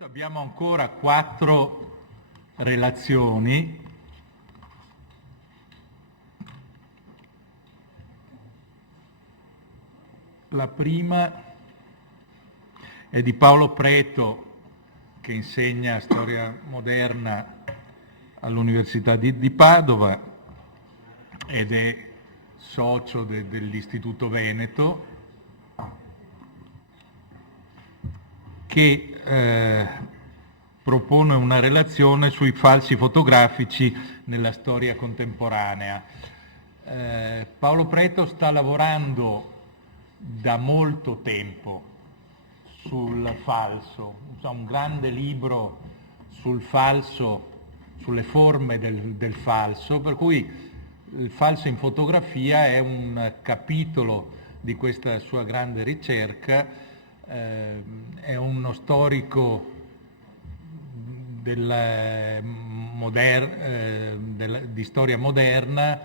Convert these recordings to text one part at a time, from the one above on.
Abbiamo ancora 4 relazioni. La prima è di Paolo Preto, che insegna storia moderna all'Università di Padova ed è socio dell'Istituto Veneto, che propone una relazione sui falsi fotografici nella storia contemporanea. Paolo Preto sta lavorando da molto tempo sul falso, un grande libro sul falso, sulle forme del falso, per cui il falso in fotografia è un capitolo di questa sua grande ricerca. È uno storico di storia moderna,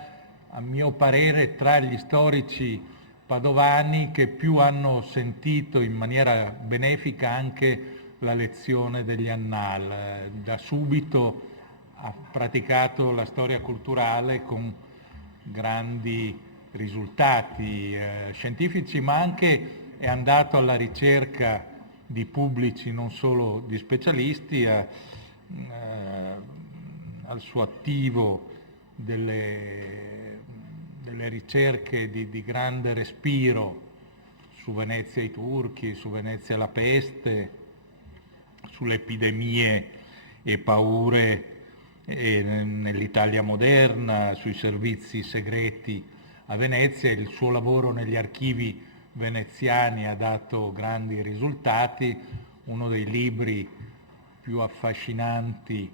a mio parere tra gli storici padovani che più hanno sentito in maniera benefica anche la lezione degli Annals. Da subito ha praticato la storia culturale con grandi risultati scientifici, ma anche è andato alla ricerca di pubblici, non solo di specialisti, al suo attivo delle ricerche di grande respiro su Venezia e i turchi, su Venezia e la peste, sulle epidemie e paure nell'Italia moderna, sui servizi segreti a Venezia. Il suo lavoro negli archivi veneziani ha dato grandi risultati. Uno dei libri più affascinanti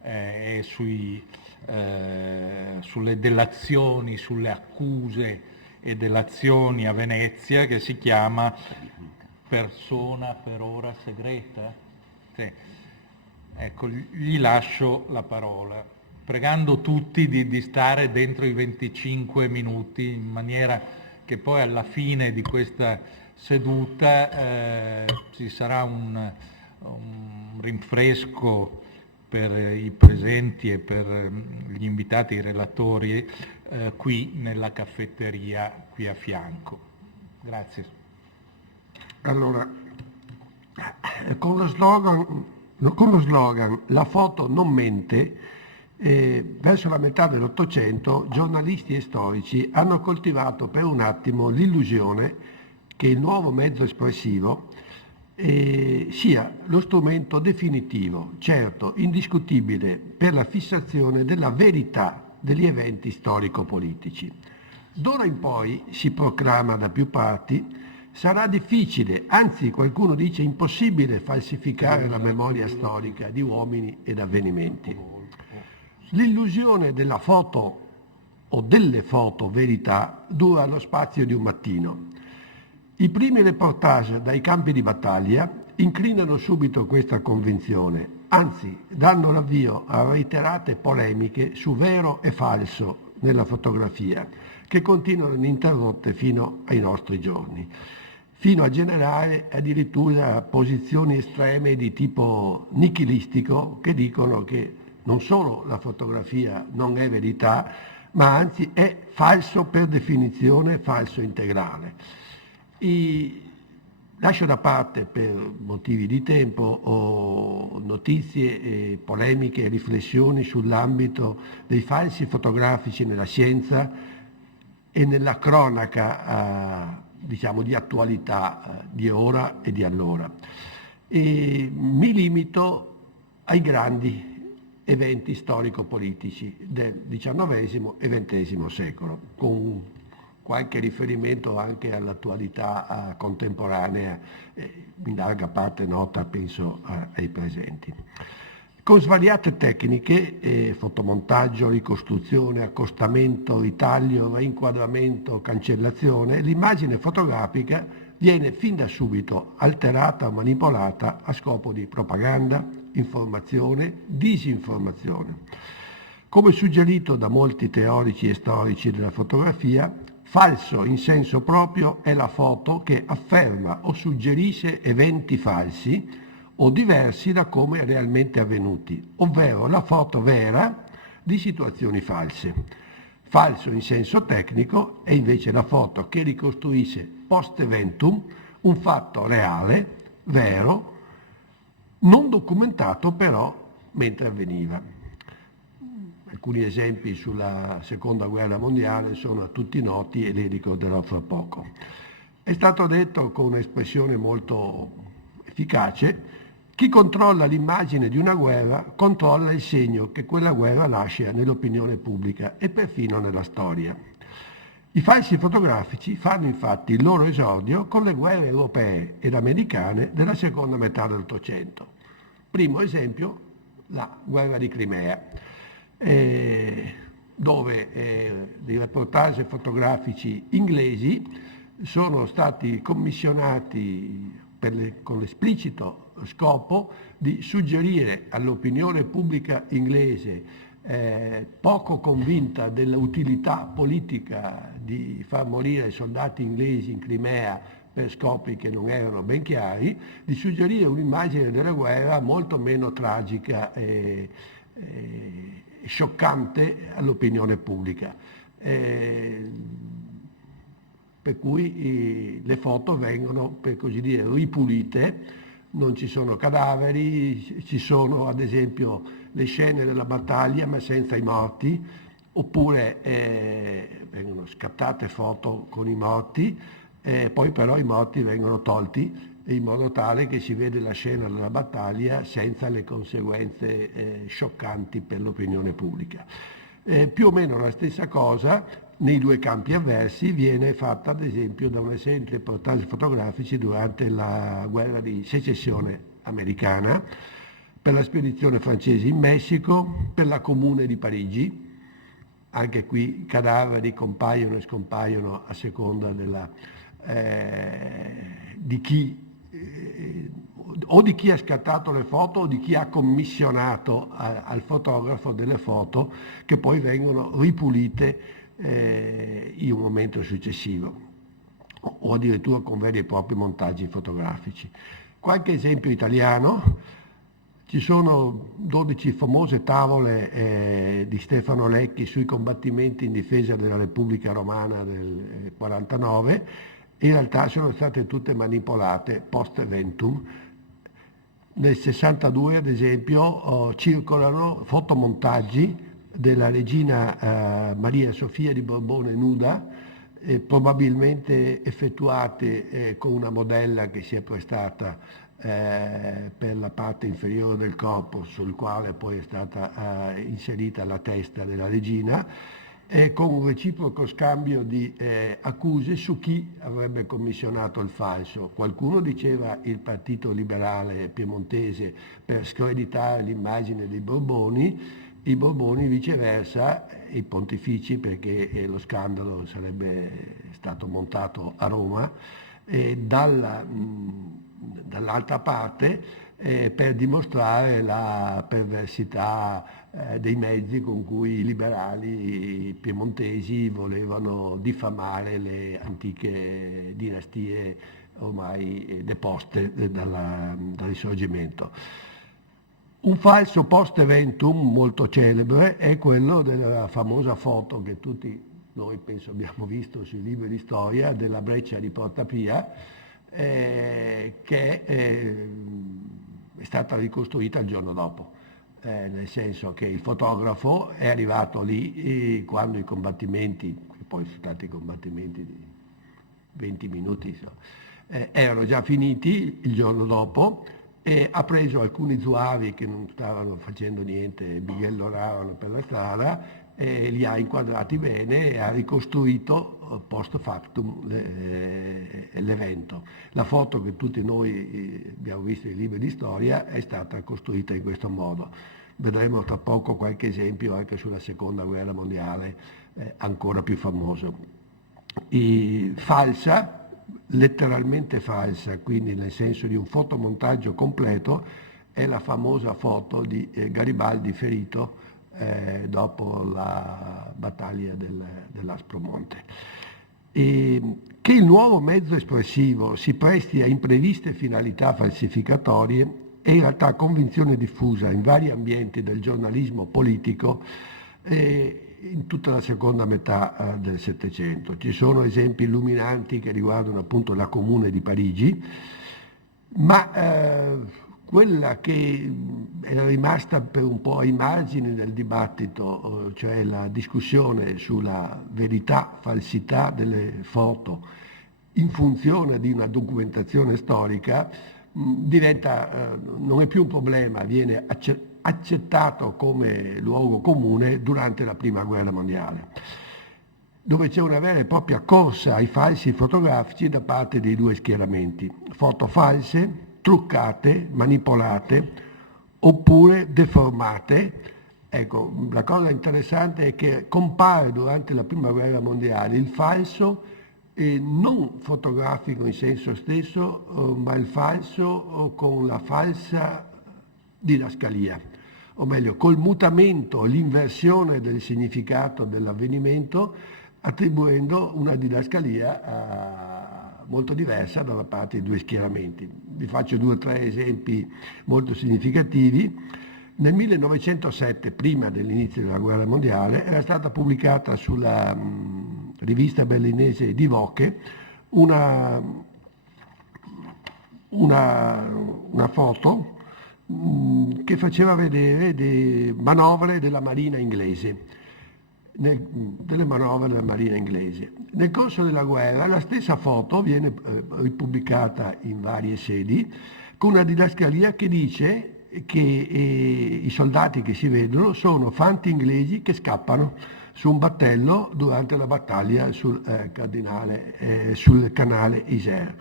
è sulle delazioni, sulle accuse e delazioni a Venezia, che si chiama Persona per ora segreta. Sì. Ecco, gli lascio la parola, pregando tutti di stare dentro i 25 minuti, in maniera che poi alla fine di questa seduta ci sarà un rinfresco per i presenti e per gli invitati, i relatori, qui nella caffetteria qui a fianco. Grazie. Allora, con lo slogan "La foto non mente", verso la metà dell'Ottocento giornalisti e storici hanno coltivato per un attimo l'illusione che il nuovo mezzo espressivo sia lo strumento definitivo, certo, indiscutibile, per la fissazione della verità degli eventi storico-politici. D'ora in poi, si proclama da più parti, sarà difficile, anzi qualcuno dice impossibile, falsificare la memoria storica di uomini ed avvenimenti. L'illusione della foto o delle foto verità dura lo spazio di un mattino. I primi reportage dai campi di battaglia inclinano subito questa convinzione, anzi danno l'avvio a reiterate polemiche su vero e falso nella fotografia, che continuano ininterrotte fino ai nostri giorni, fino a generare addirittura posizioni estreme di tipo nichilistico che dicono che non solo la fotografia non è verità, ma anzi è falso per definizione, falso integrale. Lascio da parte, per motivi di tempo, notizie, polemiche e riflessioni sull'ambito dei falsi fotografici nella scienza e nella cronaca di attualità di ora e di allora. Mi limito ai grandi eventi storico-politici del XIX e XX secolo, con qualche riferimento anche all'attualità contemporanea, in larga parte nota, penso, ai presenti. Con svariate tecniche, fotomontaggio, ricostruzione, accostamento, ritaglio, reinquadramento, cancellazione, l'immagine fotografica viene fin da subito alterata o manipolata a scopo di propaganda, informazione, disinformazione. Come suggerito da molti teorici e storici della fotografia, falso in senso proprio è la foto che afferma o suggerisce eventi falsi o diversi da come realmente avvenuti, ovvero la foto vera di situazioni false. Falso in senso tecnico è invece la foto che ricostruisce post eventum un fatto reale, vero, non documentato però mentre avveniva. Alcuni esempi sulla seconda guerra mondiale sono a tutti noti e li ricorderò fra poco. È stato detto con un'espressione molto efficace: chi controlla l'immagine di una guerra controlla il segno che quella guerra lascia nell'opinione pubblica e perfino nella storia. I falsi fotografici fanno infatti il loro esordio con le guerre europee ed americane della seconda metà dell'Ottocento. Primo esempio, la guerra di Crimea, dove dei reportage fotografici inglesi sono stati commissionati con l'esplicito scopo di suggerire all'opinione pubblica inglese, poco convinta dell'utilità politica di far morire soldati inglesi in Crimea per scopi che non erano ben chiari, di suggerire un'immagine della guerra molto meno tragica e scioccante all'opinione pubblica. Per cui le foto vengono, per così dire, ripulite, non ci sono cadaveri, ci sono ad esempio le scene della battaglia ma senza i morti, oppure vengono scattate foto con i morti, poi però i morti vengono tolti in modo tale che si vede la scena della battaglia senza le conseguenze scioccanti per l'opinione pubblica. Più o meno la stessa cosa nei due campi avversi viene fatta ad esempio da una serie di reportage fotografici durante la guerra di secessione americana, per la spedizione francese in Messico, per la Comune di Parigi. Anche qui i cadaveri compaiono e scompaiono a seconda di chi o di chi ha scattato le foto o di chi ha commissionato al fotografo delle foto che poi vengono ripulite in un momento successivo o addirittura con veri e propri montaggi fotografici. Qualche esempio italiano: ci sono 12 famose tavole di Stefano Lecchi sui combattimenti in difesa della Repubblica Romana del 49, in realtà sono state tutte manipolate post eventum. Nel 62 ad esempio circolano fotomontaggi della regina Maria Sofia di Borbone nuda, probabilmente effettuate con una modella che si è prestata per la parte inferiore del corpo, sul quale poi è stata inserita la testa della regina, con un reciproco scambio di accuse su chi avrebbe commissionato il falso. Qualcuno diceva il Partito Liberale Piemontese per screditare l'immagine dei Borboni, i Borboni viceversa, i pontifici, perché lo scandalo sarebbe stato montato a Roma, e dall'altra parte per dimostrare la perversità dei mezzi con cui i liberali piemontesi volevano diffamare le antiche dinastie ormai deposte dal Risorgimento. Un falso post eventum molto celebre è quello della famosa foto che tutti noi penso abbiamo visto sui libri di storia della breccia di Porta Pia, che è stata ricostruita il giorno dopo, nel senso che il fotografo è arrivato lì quando i combattimenti, che poi sono stati combattimenti di 20 minuti, erano già finiti il giorno dopo, e ha preso alcuni zuavi che non stavano facendo niente, bighellonavano per la strada, e li ha inquadrati bene e ha ricostruito post factum l'evento. La foto che tutti noi abbiamo visto nei libri di storia è stata costruita in questo modo. Vedremo tra poco qualche esempio anche sulla seconda guerra mondiale, ancora più famoso. Falsa, letteralmente falsa, quindi nel senso di un fotomontaggio completo, è la famosa foto di Garibaldi ferito dopo la battaglia dell'Aspromonte. Che il nuovo mezzo espressivo si presti a impreviste finalità falsificatorie è in realtà convinzione diffusa in vari ambienti del giornalismo politico in tutta la seconda metà del Settecento. Ci sono esempi illuminanti che riguardano appunto la Comune di Parigi, ma quella che era rimasta per un po' ai margini del dibattito, cioè la discussione sulla verità, falsità delle foto in funzione di una documentazione storica, diventa, non è più un problema, viene accettato come luogo comune durante la Prima Guerra Mondiale, dove c'è una vera e propria corsa ai falsi fotografici da parte dei due schieramenti. Foto false, truccate, manipolate oppure deformate. Ecco, la cosa interessante è che compare durante la Prima Guerra Mondiale il falso non fotografico in senso stesso, ma il falso con la falsa didascalia, o meglio, col mutamento, l'inversione del significato dell'avvenimento, attribuendo una didascalia molto diversa dalla parte dei due schieramenti. Vi faccio 2 o 3 esempi molto significativi. Nel 1907, prima dell'inizio della guerra mondiale, era stata pubblicata sulla rivista berlinese Die Woche una foto che faceva vedere manovre della Marina inglese. Delle manovre della Marina inglese. Nel corso della guerra la stessa foto viene ripubblicata in varie sedi con una didascalia che dice che i soldati che si vedono sono fanti inglesi che scappano su un battello durante la battaglia sul canale Isère.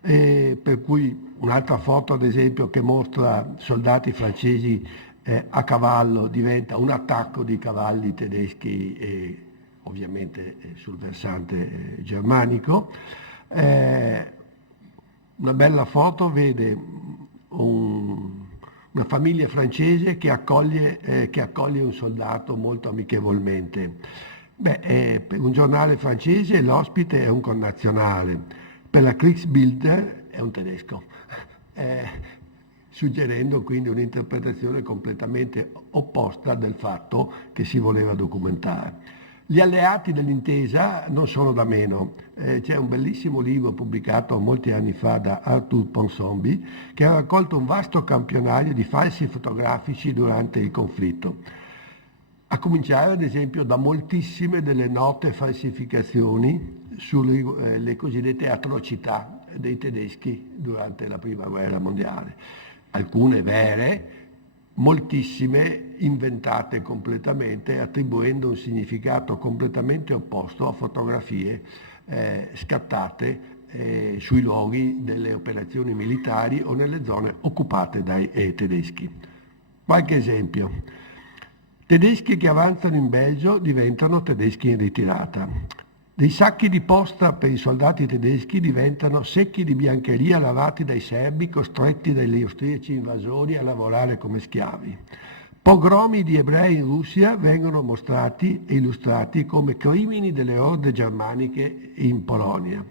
Per cui un'altra foto, ad esempio, che mostra soldati francesi a cavallo diventa un attacco di cavalli tedeschi, ovviamente sul versante germanico. Una bella foto vede una famiglia francese che accoglie un soldato molto amichevolmente. Per un giornale francese l'ospite è un connazionale, per la Kriegsbilder è un tedesco, suggerendo quindi un'interpretazione completamente opposta del fatto che si voleva documentare. Gli alleati dell'intesa non sono da meno. C'è un bellissimo libro pubblicato molti anni fa da Arthur Ponsonby che ha raccolto un vasto campionario di falsi fotografici durante il conflitto, a cominciare ad esempio da moltissime delle note falsificazioni sulle cosiddette atrocità dei tedeschi durante la Prima Guerra Mondiale. Alcune vere, moltissime inventate completamente, attribuendo un significato completamente opposto a fotografie scattate sui luoghi delle operazioni militari o nelle zone occupate dai tedeschi. Qualche esempio. Tedeschi che avanzano in Belgio diventano tedeschi in ritirata. Dei sacchi di posta per i soldati tedeschi diventano secchi di biancheria lavati dai serbi costretti dagli austriaci invasori a lavorare come schiavi. Pogromi di ebrei in Russia vengono mostrati e illustrati come crimini delle orde germaniche in Polonia.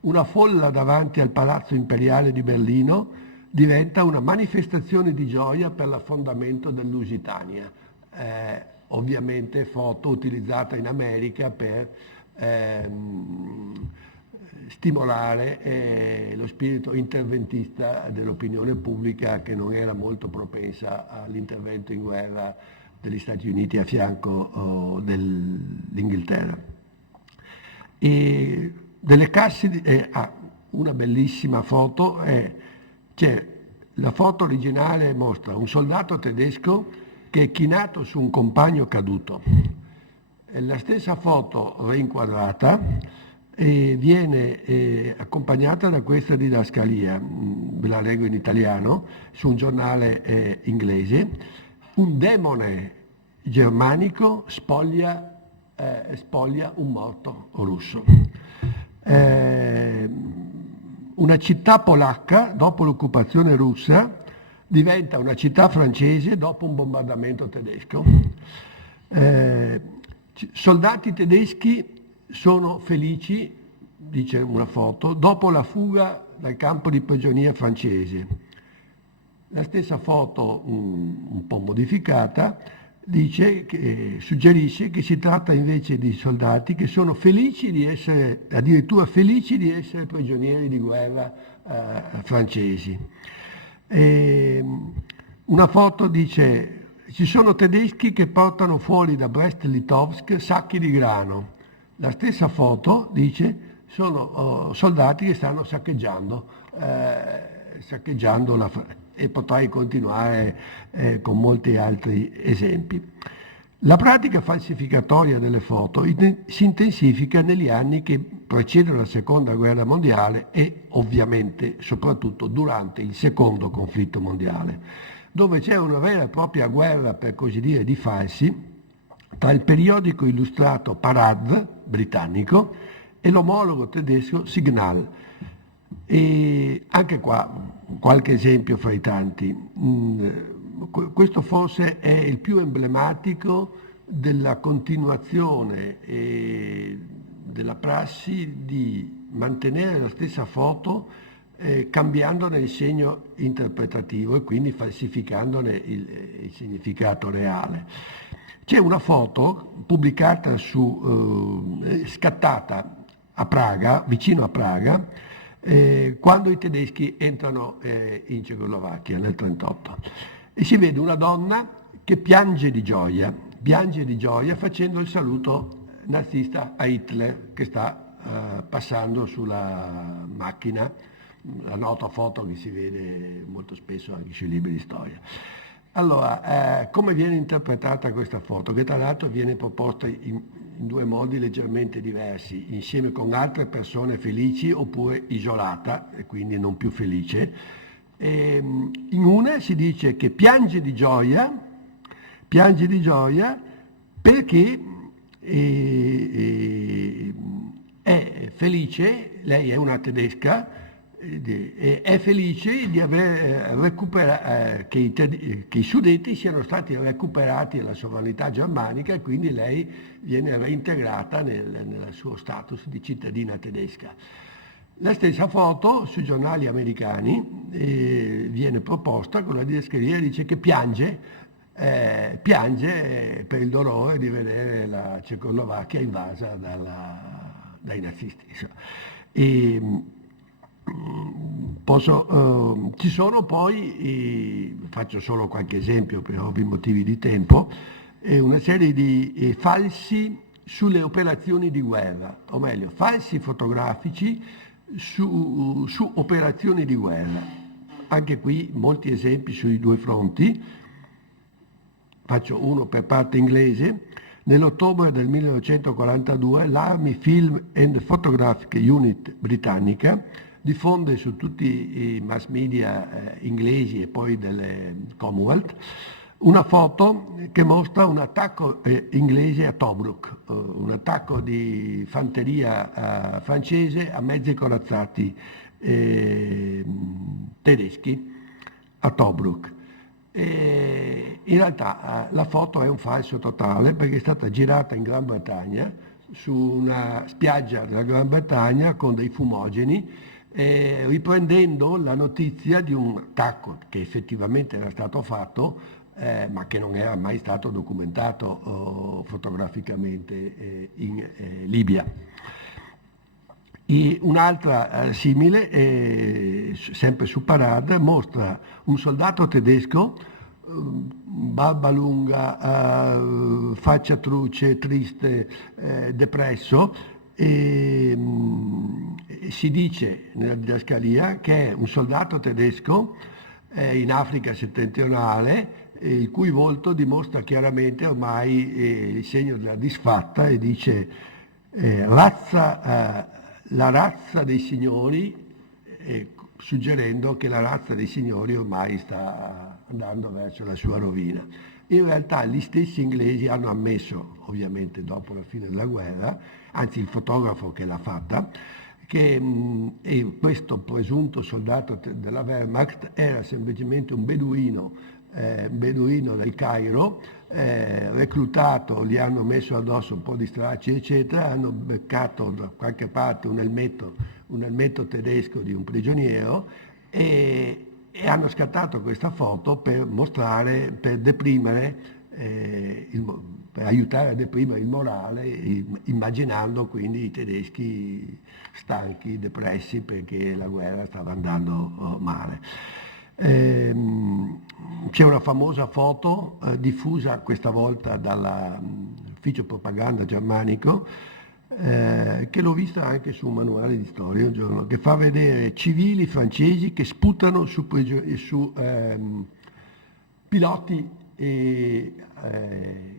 Una folla davanti al Palazzo Imperiale di Berlino diventa una manifestazione di gioia per l'affondamento dell'Lusitania. Ovviamente foto utilizzata in America per stimolare lo spirito interventista dell'opinione pubblica, che non era molto propensa all'intervento in guerra degli Stati Uniti a fianco dell'Inghilterra. E delle casse una bellissima foto c'è la foto originale, mostra un soldato tedesco che è chinato su un compagno caduto. La stessa foto reinquadrata viene accompagnata da questa didascalia, ve la leggo in italiano, su un giornale inglese: un demone germanico spoglia un morto russo. Una città polacca dopo l'occupazione russa diventa una città francese dopo un bombardamento tedesco. Soldati tedeschi sono felici, dice una foto, dopo la fuga dal campo di prigionia francese. La stessa foto, un po' modificata, suggerisce che si tratta invece di soldati che sono felici di essere, addirittura felici di essere prigionieri di guerra francesi. Una foto dice: ci sono tedeschi che portano fuori da Brest-Litovsk sacchi di grano. La stessa foto dice: sono soldati che stanno saccheggiando e potrei continuare con molti altri esempi. La pratica falsificatoria delle foto si intensifica negli anni che precedono la Seconda Guerra Mondiale e ovviamente soprattutto durante il Secondo Conflitto Mondiale, dove c'è una vera e propria guerra, per così dire, di falsi tra il periodico illustrato Parade britannico e l'omologo tedesco Signal. E anche qua qualche esempio fra i tanti. Questo forse è il più emblematico della continuazione della prassi di mantenere la stessa foto cambiandone il segno interpretativo e quindi falsificandone il significato reale. C'è una foto pubblicata scattata a Praga, vicino a Praga, quando i tedeschi entrano in Cecoslovacchia nel 1938 e si vede una donna che piange di gioia facendo il saluto nazista a Hitler che sta passando sulla macchina, la nota foto che si vede molto spesso anche sui libri di storia. Allora, come viene interpretata questa foto? Che tra l'altro viene proposta in due modi leggermente diversi, insieme con altre persone felici oppure isolata e quindi non più felice. In una si dice che piange di gioia perché è felice, lei è una tedesca, è felice di aver recuperato, che i Sudeti siano stati recuperati alla sovranità germanica e quindi lei viene reintegrata nel suo status di cittadina tedesca. La stessa foto sui giornali americani viene proposta con la didascalia, dice che piange per il dolore di vedere la Cecoslovacchia invasa dai nazisti. Ci sono poi, faccio solo qualche esempio per ovvi motivi di tempo, una serie di falsi sulle operazioni di guerra, o meglio, falsi fotografici su operazioni di guerra. Anche qui molti esempi sui due fronti. Faccio uno per parte inglese. Nell'ottobre del 1942 l'Army Film and Photographic Unit britannica diffonde su tutti i mass media inglesi e poi delle Commonwealth una foto che mostra un attacco inglese a Tobruk, un attacco di fanteria francese a mezzi corazzati tedeschi a Tobruk. In realtà la foto è un falso totale perché è stata girata in Gran Bretagna, su una spiaggia della Gran Bretagna con dei fumogeni, riprendendo la notizia di un attacco che effettivamente era stato fatto, ma che non era mai stato documentato fotograficamente in Libia. E un'altra simile, sempre su Parade, mostra un soldato tedesco, barba lunga, faccia truce, triste, depresso, e si dice nella didascalia che è un soldato tedesco in Africa settentrionale, il cui volto dimostra chiaramente ormai il segno della disfatta e dice la razza dei signori, suggerendo che la razza dei signori ormai sta andando verso la sua rovina. In realtà gli stessi inglesi hanno ammesso, ovviamente dopo la fine della guerra, anzi il fotografo che l'ha fatta, che questo presunto soldato della Wehrmacht era semplicemente un beduino del Cairo, reclutato, gli hanno messo addosso un po' di stracci eccetera, hanno beccato da qualche parte un elmetto tedesco di un prigioniero e e hanno scattato questa foto per mostrare, per deprimere, per aiutare a deprimere il morale, immaginando quindi i tedeschi stanchi, depressi perché la guerra stava andando male. C'è una famosa foto diffusa questa volta dall'ufficio propaganda germanico, che l'ho vista anche su un manuale di storia un giorno, che fa vedere civili francesi che sputano su piloti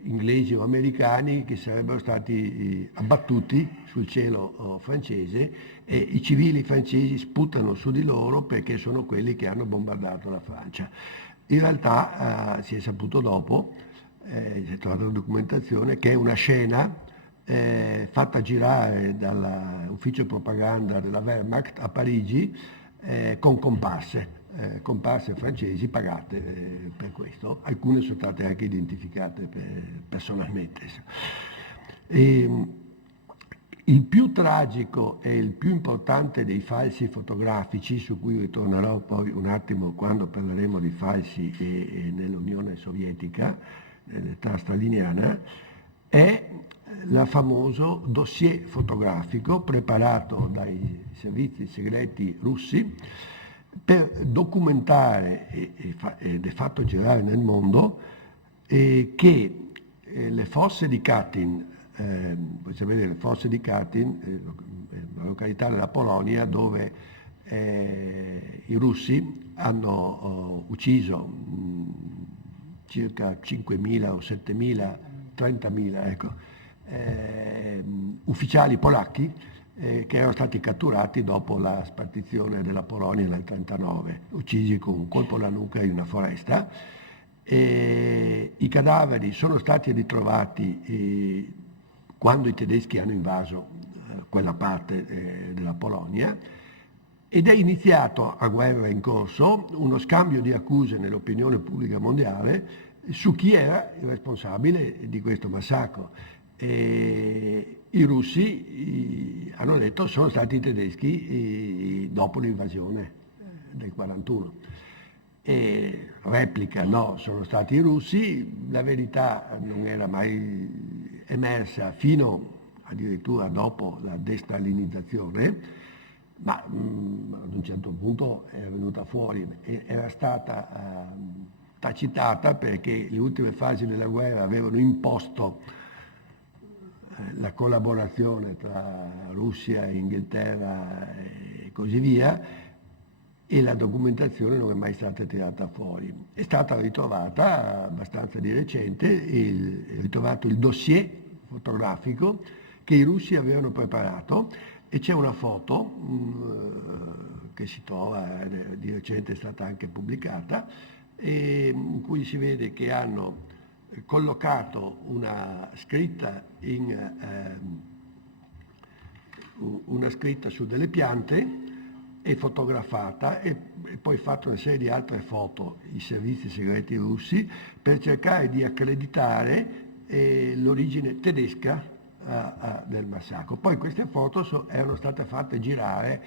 inglesi o americani che sarebbero stati abbattuti sul cielo francese, e i civili francesi sputano su di loro perché sono quelli che hanno bombardato la Francia. In realtà si è saputo dopo, si è trovata la documentazione, che è una scena fatta girare dall'ufficio propaganda della Wehrmacht a Parigi con comparse francesi pagate per questo. Alcune sono state anche identificate personalmente. Il più tragico e il più importante dei falsi fotografici, su cui ritornerò poi un attimo quando parleremo di falsi nell'Unione Sovietica, nell'età staliniana, è il famoso dossier fotografico preparato dai servizi segreti russi per documentare ed è fatto girare nel mondo che le fosse di Katyn, voi sapete le fosse di Katyn, una località della Polonia dove i russi hanno ucciso circa 5.000 o 7.000, 30.000, ecco, ufficiali polacchi che erano stati catturati dopo la spartizione della Polonia nel 1939, uccisi con un colpo alla nuca in una foresta. I cadaveri sono stati ritrovati quando i tedeschi hanno invaso quella parte della Polonia, ed è iniziato, a guerra in corso, uno scambio di accuse nell'opinione pubblica mondiale su chi era il responsabile di questo massacro. I russi hanno detto sono stati i tedeschi dopo l'invasione del 41. E replica no, sono stati i russi. La verità non era mai emersa fino addirittura dopo la destalinizzazione, ma ad un certo punto era venuta fuori, era stata tacitata perché le ultime fasi della guerra avevano imposto la collaborazione tra Russia, Inghilterra e così via, e la documentazione non è mai stata tirata fuori. È stata ritrovata abbastanza di recente, è ritrovato il dossier fotografico che i russi avevano preparato, e c'è una foto che si trova, di recente è stata anche pubblicata, in cui si vede che hanno collocato una scritta su delle piante e fotografata, e poi fatto una serie di altre foto, i servizi segreti russi, per cercare di accreditare l'origine tedesca del massacro. Poi queste foto erano state fatte girare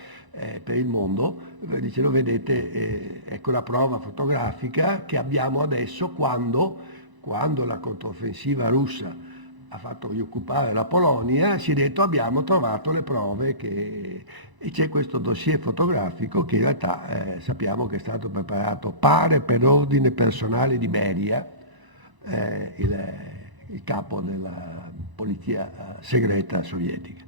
per il mondo, dice, lo vedete, ecco la prova fotografica che abbiamo adesso quando la controffensiva russa ha fatto rioccupare la Polonia, si è detto abbiamo trovato le prove e c'è questo dossier fotografico che in realtà sappiamo che è stato preparato, pare per ordine personale di Beria, il capo della polizia segreta sovietica.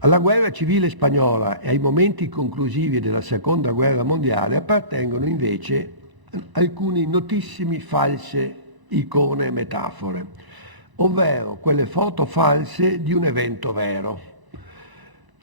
Alla guerra civile spagnola e ai momenti conclusivi della seconda guerra mondiale appartengono invece alcuni notissimi false icone e metafore, ovvero quelle foto false di un evento vero,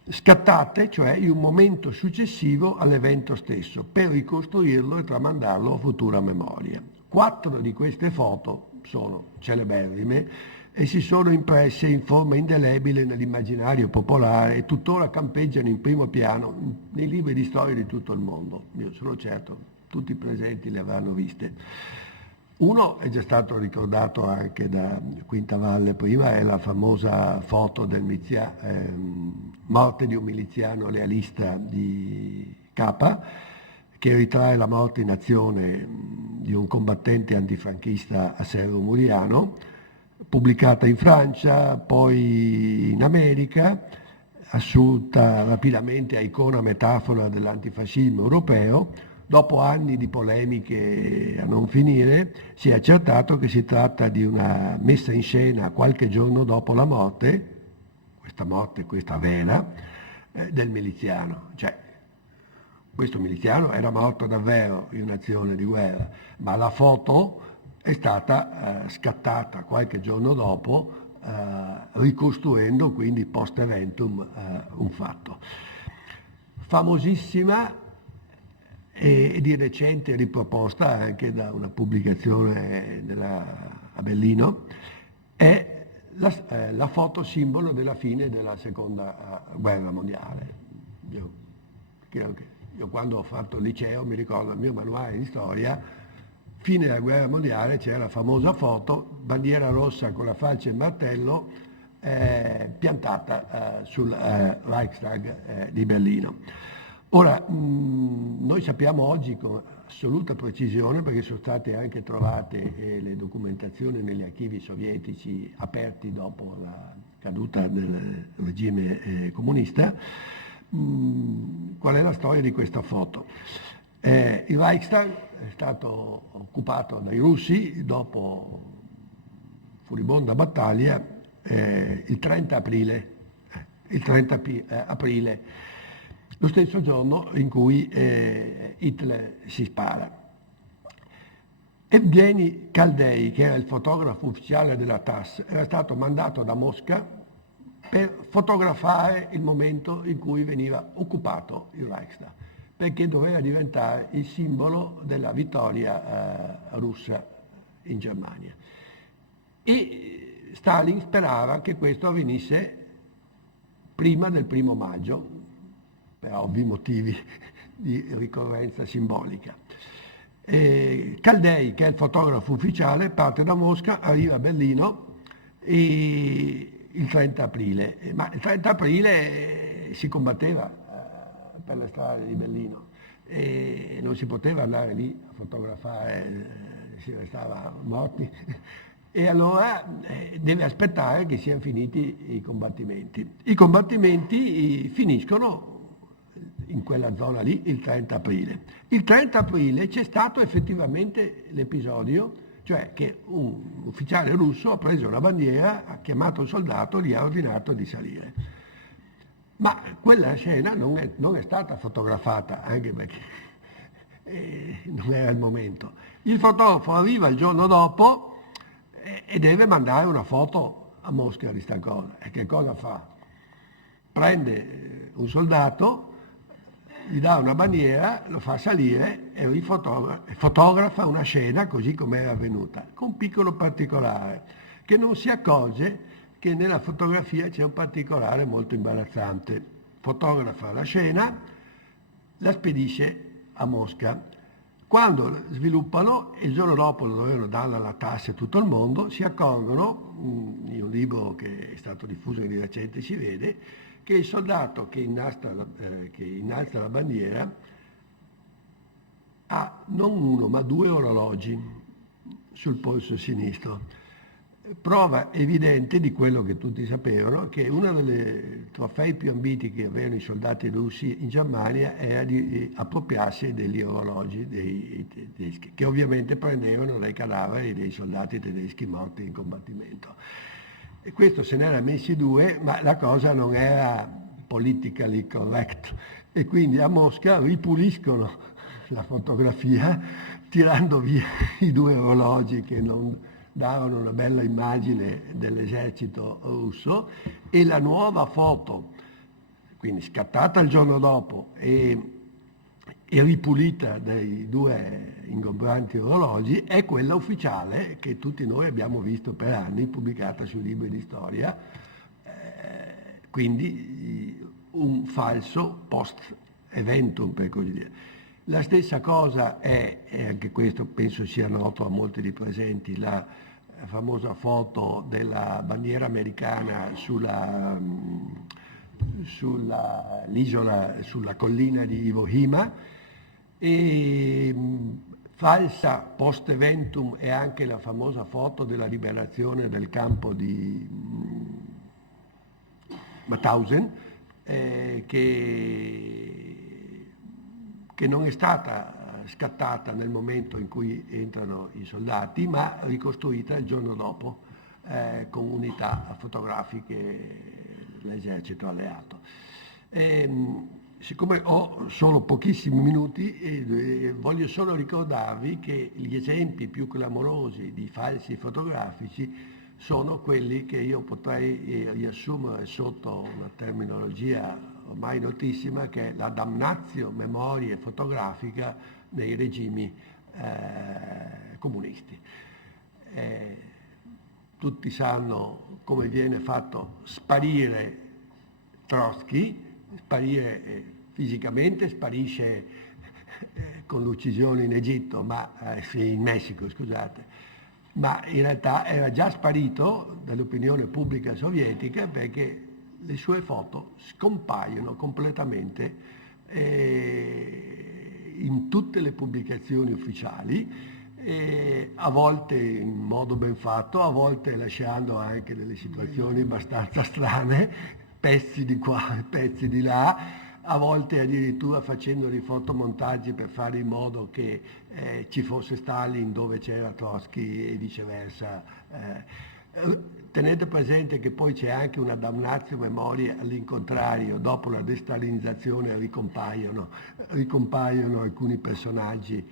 scattate cioè in un momento successivo all'evento stesso, per ricostruirlo e tramandarlo a futura memoria. 4 di queste foto sono celeberrime e si sono impresse in forma indelebile nell'immaginario popolare e tuttora campeggiano in primo piano nei libri di storia di tutto il mondo. Io sono certo tutti i presenti le avranno viste. Uno è già stato ricordato anche da Quintavalle prima, è la famosa foto del morte di un miliziano lealista di Capa, che ritrae la morte in azione di un combattente antifranchista a Cerro Muriano, pubblicata in Francia, poi in America, assunta rapidamente a icona metafora dell'antifascismo europeo. Dopo anni di polemiche a non finire, si è accertato che si tratta di una messa in scena qualche giorno dopo la morte, questa vera, del miliziano. Cioè, questo miliziano era morto davvero in un'azione di guerra, ma la foto è stata scattata qualche giorno dopo, ricostruendo quindi post eventum un fatto. Famosissima e di recente riproposta anche da una pubblicazione a Berlino, è la foto simbolo della fine della seconda guerra mondiale. Io quando ho fatto il liceo mi ricordo il mio manuale di storia, fine della guerra mondiale, c'era la famosa foto, bandiera rossa con la falce e il martello, piantata sul Reichstag di Berlino. Ora, noi sappiamo oggi con assoluta precisione, perché sono state anche trovate le documentazioni negli archivi sovietici aperti dopo la caduta del regime comunista, qual è la storia di questa foto. Il Reichstag è stato occupato dai russi dopo furibonda battaglia il 30 aprile, lo stesso giorno in cui Hitler si spara. Evgeny Kaldei, che era il fotografo ufficiale della TASS, era stato mandato da Mosca per fotografare il momento in cui veniva occupato il Reichstag, perché doveva diventare il simbolo della vittoria russa in Germania. E Stalin sperava che questo avvenisse prima del 1° maggio, per ovvi motivi di ricorrenza simbolica. Kaldei, che è il fotografo ufficiale, parte da Mosca, arriva a Berlino il 30 aprile, ma il 30 aprile si combatteva per le strade di Berlino e non si poteva andare lì a fotografare, si restava morti. E allora deve aspettare che siano finiti i combattimenti. I combattimenti finiscono in quella zona lì il 30 aprile. Il 30 aprile c'è stato effettivamente l'episodio, cioè che un ufficiale russo ha preso una bandiera, ha chiamato un soldato, gli ha ordinato di salire. Ma quella scena non è stata fotografata, anche perché non era il momento. Il fotografo arriva il giorno dopo e deve mandare una foto a Mosca di sta cosa. E che cosa fa? Prende un soldato, gli dà una bandiera, lo fa salire e fotografa una scena così come era avvenuta, con un piccolo particolare, che non si accorge che nella fotografia c'è un particolare molto imbarazzante. Fotografa la scena, la spedisce a Mosca. Quando sviluppano, e il giorno dopo lo dovevano dare alla TASS e tutto il mondo, si accorgono, in un libro che è stato diffuso di recente si vede, che il soldato che innalza la bandiera ha non uno ma 2 orologi sul polso sinistro. Prova evidente di quello che tutti sapevano, che uno dei trofei più ambiti che avevano i soldati russi in Germania era di appropriarsi degli orologi dei tedeschi, che ovviamente prendevano dai cadaveri dei soldati tedeschi morti in combattimento. E questo se ne era messi 2, ma la cosa non era politically correct. E quindi a Mosca ripuliscono la fotografia tirando via i 2 orologi che non davano una bella immagine dell'esercito russo, e la nuova foto, quindi scattata il giorno dopo e ripulita dai 2 ingombranti orologi, è quella ufficiale che tutti noi abbiamo visto per anni, pubblicata sui libri di storia, quindi un falso post eventum, per così dire. La stessa cosa è, e anche questo penso sia noto a molti di presenti, la famosa foto della bandiera americana sulla collina di Iwo Jima, e falsa post eventum è anche la famosa foto della liberazione del campo di Mauthausen, che non è stata scattata nel momento in cui entrano i soldati, ma ricostruita il giorno dopo con unità fotografiche dell'esercito alleato. Siccome ho solo pochissimi minuti, voglio solo ricordarvi che gli esempi più clamorosi di falsi fotografici sono quelli che io potrei riassumere sotto una terminologia ormai notissima, che è la damnatio memoriae fotografica nei regimi comunisti. Tutti sanno come viene fatto sparire Trotsky, sparire fisicamente, sparisce con l'uccisione in Egitto, in Messico, scusate, ma in realtà era già sparito dall'opinione pubblica sovietica, perché le sue foto scompaiono completamente in tutte le pubblicazioni ufficiali, a volte in modo ben fatto, a volte lasciando anche delle situazioni abbastanza strane, pezzi di qua, pezzi di là, a volte addirittura facendo dei fotomontaggi per fare in modo che ci fosse Stalin dove c'era Trotsky e viceversa. Tenete presente che poi c'è anche una damnatio memoriae all'incontrario: dopo la destalinizzazione ricompaiono alcuni personaggi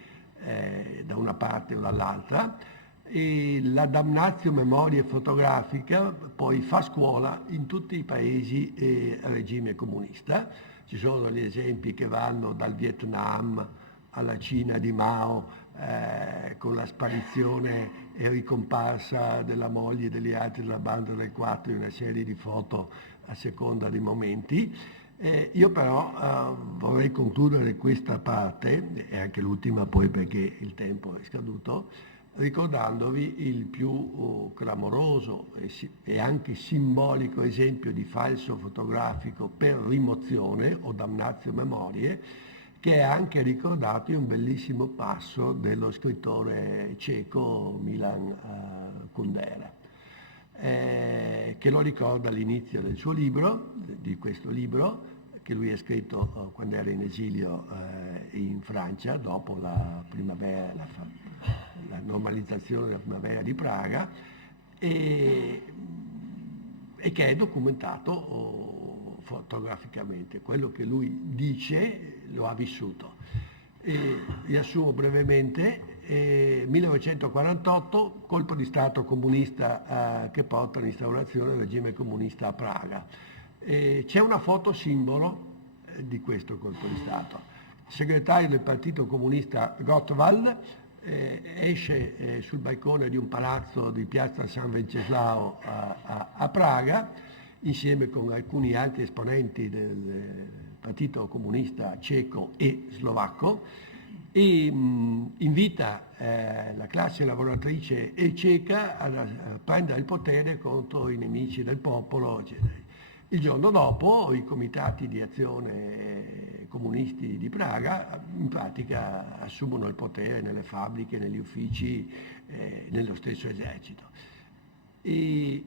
da una parte o dall'altra, e la damnatio memoriae fotografica poi fa scuola in tutti i paesi a regime comunista. Ci sono degli esempi che vanno dal Vietnam alla Cina di Mao, con la sparizione e ricomparsa della moglie e degli altri della banda del 4 in una serie di foto a seconda dei momenti. Io però vorrei concludere questa parte, e anche l'ultima poi perché il tempo è scaduto, ricordandovi il più clamoroso e anche simbolico esempio di falso fotografico per rimozione o damnatio memoriae, che è anche ricordato in un bellissimo passo dello scrittore ceco Milan Kundera, che lo ricorda all'inizio del suo libro, di questo libro, che lui ha scritto quando era in esilio in Francia, dopo la primavera, la normalizzazione della primavera di Praga, e che è documentato fotograficamente. Quello che lui dice lo ha vissuto. Riassumo brevemente: 1948, colpo di Stato comunista che porta all'instaurazione del regime comunista a Praga. C'è una foto simbolo di questo colpo di Stato. Il segretario del Partito Comunista Gottwald esce sul balcone di un palazzo di piazza San Venceslao a Praga, insieme con alcuni altri esponenti del Partito Comunista ceco e slovacco, e invita la classe lavoratrice ceca a prendere il potere contro i nemici del popolo, eccetera. Il giorno dopo i comitati di azione comunisti di Praga in pratica assumono il potere nelle fabbriche, negli uffici, nello stesso esercito. E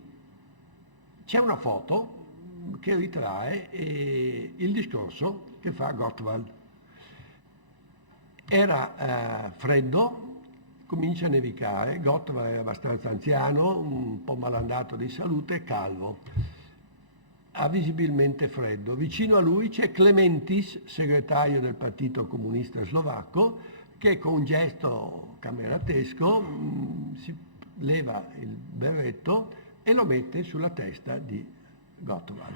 c'è una foto che ritrae il discorso che fa Gottwald. Era freddo, comincia a nevicare, Gottwald è abbastanza anziano, un po' malandato di salute, calvo. Ha visibilmente freddo. Vicino a lui c'è Klementis, segretario del Partito Comunista Slovacco, che con un gesto cameratesco si leva il berretto e lo mette sulla testa di Gottwald.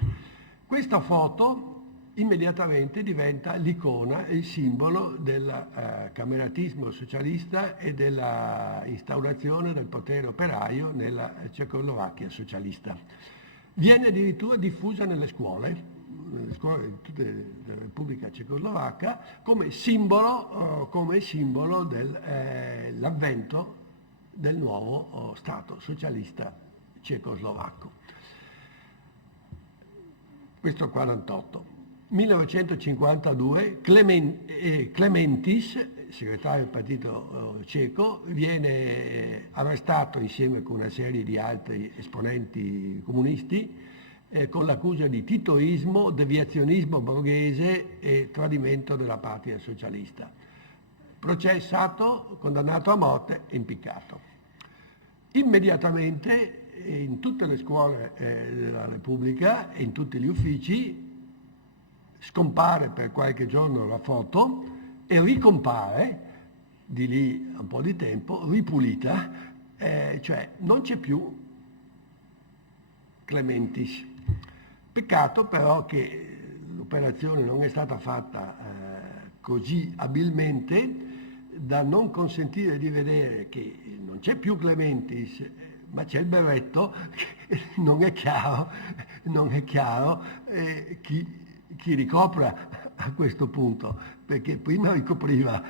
Questa foto immediatamente diventa l'icona, il simbolo del cameratismo socialista e della instaurazione del potere operaio nella Cecoslovacchia socialista. Viene addirittura diffusa nelle scuole, nelle scuole di tutta la Repubblica Cecoslovacca come simbolo dell'avvento del nuovo Stato socialista cecoslovacco. Questo 48. 1952 Klementis, segretario del partito ceco, viene arrestato insieme con una serie di altri esponenti comunisti con l'accusa di titoismo, deviazionismo borghese e tradimento della patria socialista. Processato, condannato a morte e impiccato. Immediatamente in tutte le scuole della Repubblica e in tutti gli uffici scompare per qualche giorno la foto e ricompare di lì a un po' di tempo ripulita, cioè non c'è più Klementis. Peccato però che l'operazione non è stata fatta così abilmente da non consentire di vedere che non c'è più Klementis, ma c'è il berretto, che non è chiaro chi ricopra a questo punto, perché prima ricopriva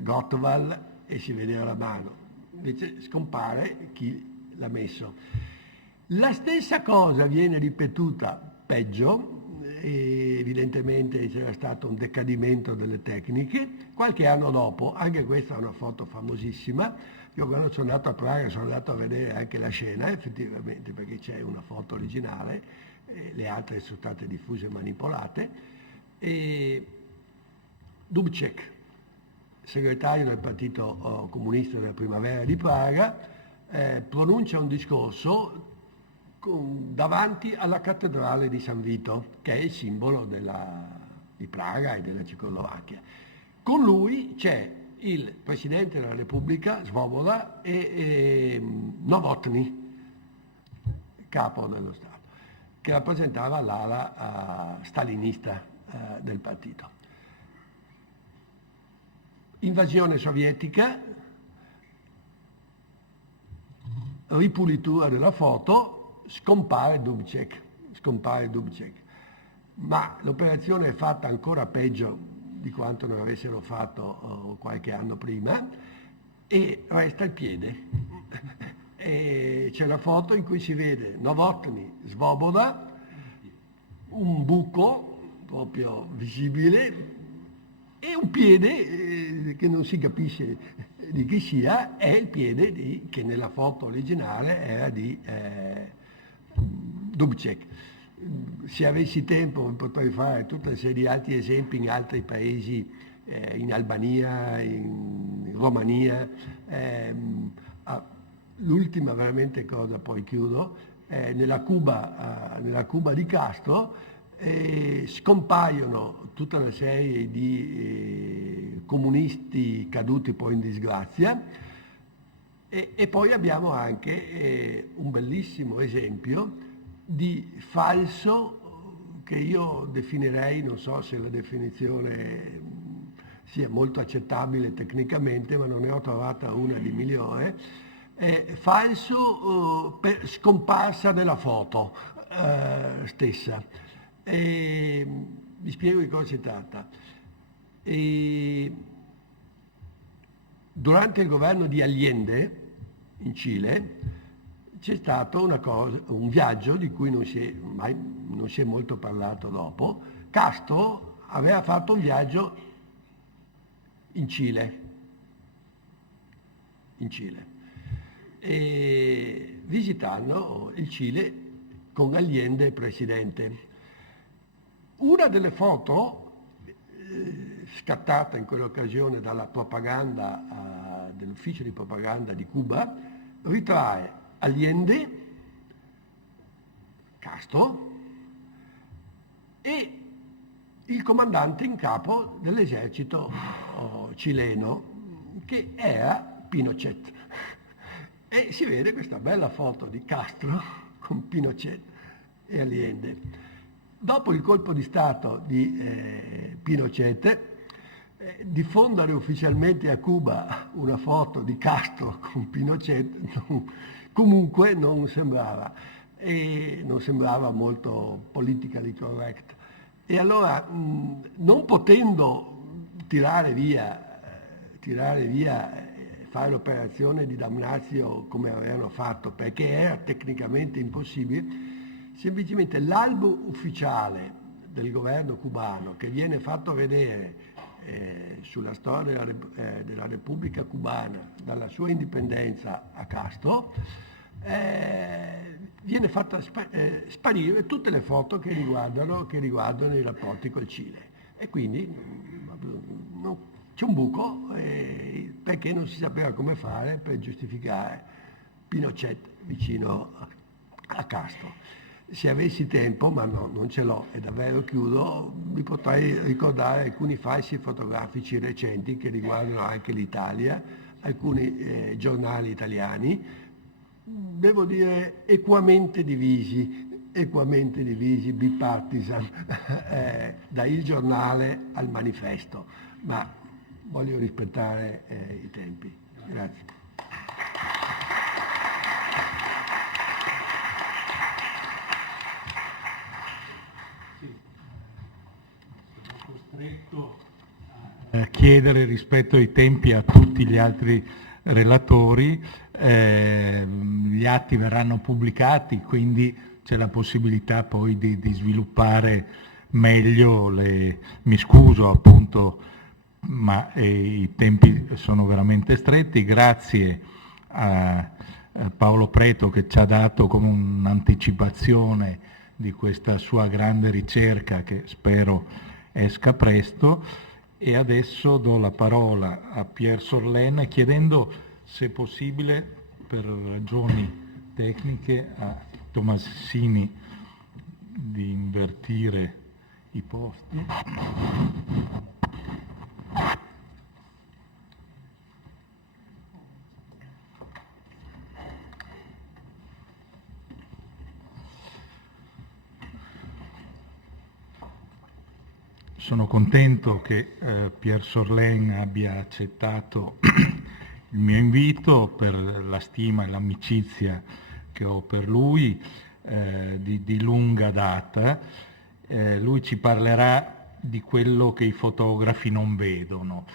Gottwald e si vedeva la mano, invece scompare chi l'ha messo. La stessa cosa viene ripetuta peggio, e evidentemente c'era stato un decadimento delle tecniche. Qualche anno dopo, anche questa è una foto famosissima, io quando sono andato a Praga sono andato a vedere anche la scena, effettivamente, perché c'è una foto originale, le altre sono state diffuse e manipolate, e Dubček, segretario del Partito Comunista della Primavera di Praga, pronuncia un discorso davanti alla cattedrale di San Vito, che è il simbolo di Praga e della Cecoslovacchia. Con lui c'è il Presidente della Repubblica, Svoboda, e Novotny, capo dello Stato, che rappresentava l'ala stalinista del partito. Invasione sovietica, ripulitura della foto, scompare Dubček, ma l'operazione è fatta ancora peggio di quanto non avessero fatto qualche anno prima, e resta il piede. E c'è la foto in cui si vede Novotny, Svoboda, un buco proprio visibile e un piede che non si capisce di chi sia, è il piede che nella foto originale era di Dubček. Se avessi tempo potrei fare tutta una serie di altri esempi in altri paesi, in Albania, in Romania. L'ultima veramente cosa, poi chiudo, nella Cuba di Castro scompaiono tutta una serie di comunisti caduti poi in disgrazia, e poi abbiamo anche un bellissimo esempio di falso che io definirei, non so se la definizione sia molto accettabile tecnicamente, ma non ne ho trovata una di migliore, falso per scomparsa della foto stessa. Vi spiego di cosa si tratta. Durante il governo di Allende in Cile c'è stato un viaggio di cui non si è molto parlato dopo. Castro aveva fatto un viaggio in Cile, e visitando il Cile con Allende presidente. Una delle foto scattata in quell'occasione dalla propaganda dell'ufficio di propaganda di Cuba ritrae Allende, Castro e il comandante in capo dell'esercito cileno, che era Pinochet. E si vede questa bella foto di Castro con Pinochet e Allende. Dopo il colpo di Stato di Pinochet, diffondere ufficialmente a Cuba una foto di Castro con Pinochet comunque non sembrava. e non sembrava molto politically correct. E allora, non potendo tirare via, fare l'operazione di damnatio come avevano fatto, perché era tecnicamente impossibile, semplicemente l'albo ufficiale del governo cubano che viene fatto vedere sulla storia della Repubblica Cubana dalla sua indipendenza a Castro, viene fatta sparire tutte le foto che riguardano i rapporti col Cile, e quindi c'è un buco perché non si sapeva come fare per giustificare Pinochet vicino a Castro. Se avessi tempo, ma no, non ce l'ho e davvero chiudo, vi potrei ricordare alcuni falsi fotografici recenti che riguardano anche l'Italia, alcuni giornali italiani, devo dire equamente divisi, bipartisan, da Il Giornale al Manifesto, ma voglio rispettare i tempi. Grazie. Chiedere rispetto ai tempi a tutti gli altri relatori, gli atti verranno pubblicati, quindi c'è la possibilità poi di sviluppare meglio mi scuso appunto, ma i tempi sono veramente stretti. Grazie a Paolo Preto che ci ha dato come un'anticipazione di questa sua grande ricerca che spero esca presto. E adesso do la parola a Pierre Sorlen chiedendo, se possibile, per ragioni tecniche, a Tomassini di invertire i posti. Sono contento che Pierre Sorlen abbia accettato il mio invito per la stima e l'amicizia che ho per lui di lunga data. Lui ci parlerà di quello che i fotografi non vedono.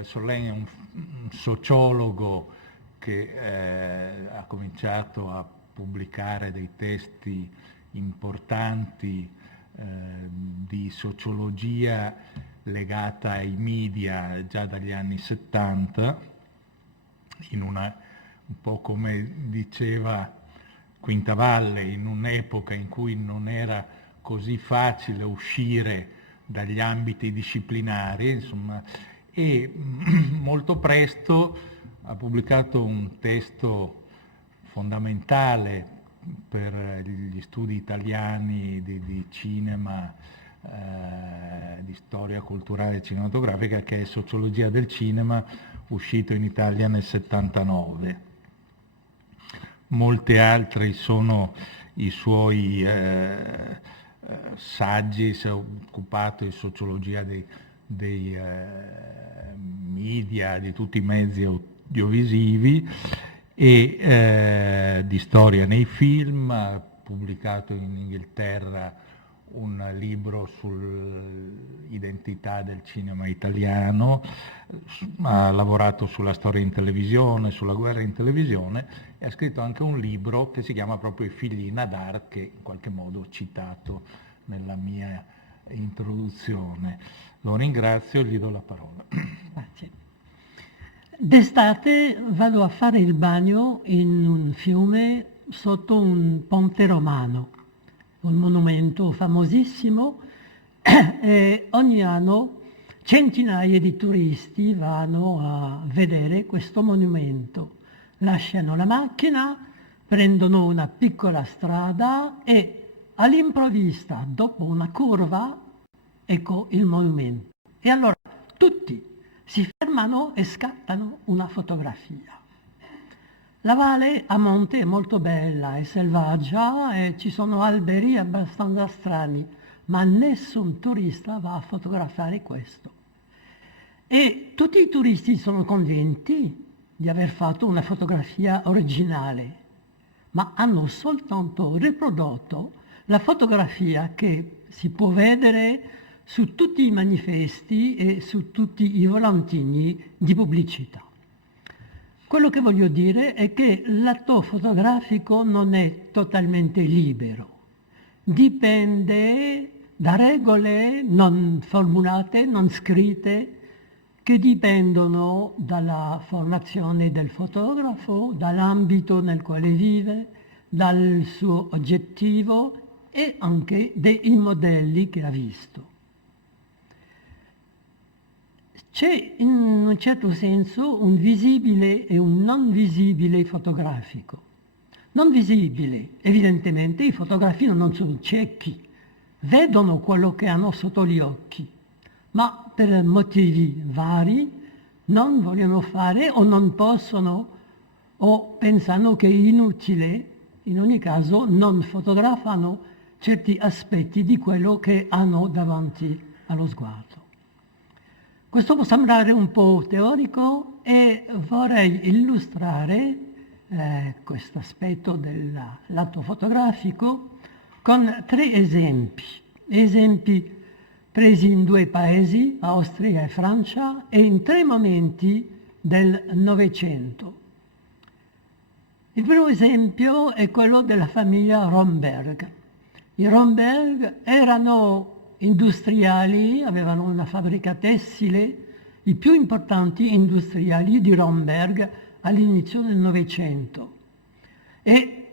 Sorlen è un sociologo che ha cominciato a pubblicare dei testi importanti di sociologia legata ai media già dagli anni 70, un po' come diceva Quintavalle, in un'epoca in cui non era così facile uscire dagli ambiti disciplinari, insomma, e molto presto ha pubblicato un testo fondamentale per gli studi italiani di cinema, di storia culturale cinematografica, che è Sociologia del cinema, uscito in Italia nel 79. Molte altre sono i suoi saggi, si è occupato di sociologia dei media, di tutti i mezzi audiovisivi, e di storia nei film. Ha pubblicato in Inghilterra un libro sull'identità del cinema italiano, ha lavorato sulla storia in televisione, sulla guerra in televisione, e ha scritto anche un libro che si chiama proprio I figli di Nadar, che in qualche modo ho citato nella mia introduzione. Lo ringrazio e gli do la parola. Grazie. D'estate vado a fare il bagno in un fiume sotto un ponte romano, un monumento famosissimo, e ogni anno centinaia di turisti vanno a vedere questo monumento. Lasciano la macchina, prendono una piccola strada e all'improvviso, dopo una curva, ecco il monumento. E allora tutti si fermano e scattano una fotografia. La valle a monte è molto bella, è selvaggia e ci sono alberi abbastanza strani, ma nessun turista va a fotografare questo. E tutti i turisti sono convinti di aver fatto una fotografia originale, ma hanno soltanto riprodotto la fotografia che si può vedere su tutti i manifesti e su tutti i volantini di pubblicità. Quello che voglio dire è che l'atto fotografico non è totalmente libero, dipende da regole non formulate, non scritte, che dipendono dalla formazione del fotografo, dall'ambito nel quale vive, dal suo oggettivo e anche dei modelli che ha visto. C'è in un certo senso un visibile e un non visibile fotografico. Non visibile, evidentemente i fotografi non sono ciechi, vedono quello che hanno sotto gli occhi, ma per motivi vari non vogliono fare o non possono o pensano che è inutile, in ogni caso non fotografano certi aspetti di quello che hanno davanti allo sguardo. Questo può sembrare un po' teorico e vorrei illustrare questo aspetto dell'atto fotografico con 3 esempi presi in 2 paesi, Austria e Francia, e in 3 momenti del Novecento. Il primo esempio è quello della famiglia Romberg. I Romberg erano industriali, avevano una fabbrica tessile, i più importanti industriali di Romberg all'inizio del Novecento. E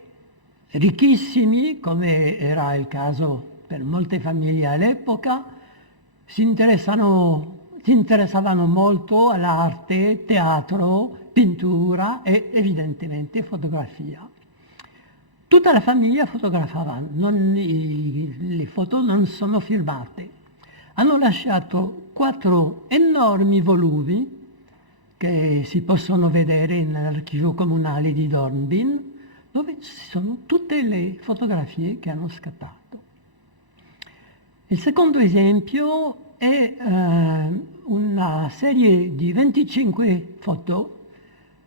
ricchissimi, come era il caso per molte famiglie all'epoca, si interessavano molto all'arte, teatro, pittura e evidentemente fotografia. Tutta la famiglia fotografava, le foto non sono filmate. Hanno lasciato 4 enormi volumi che si possono vedere nell'archivio comunale di Dornbin, dove ci sono tutte le fotografie che hanno scattato. Il secondo esempio è una serie di 25 foto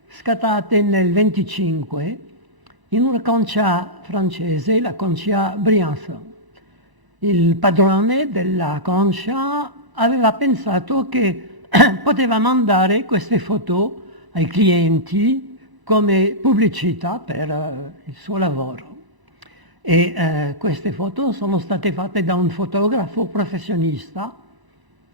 scattate nel 25 in una concia francese, la concia Briançon. Il padrone della concia aveva pensato che poteva mandare queste foto ai clienti come pubblicità per il suo lavoro. E queste foto sono state fatte da un fotografo professionista,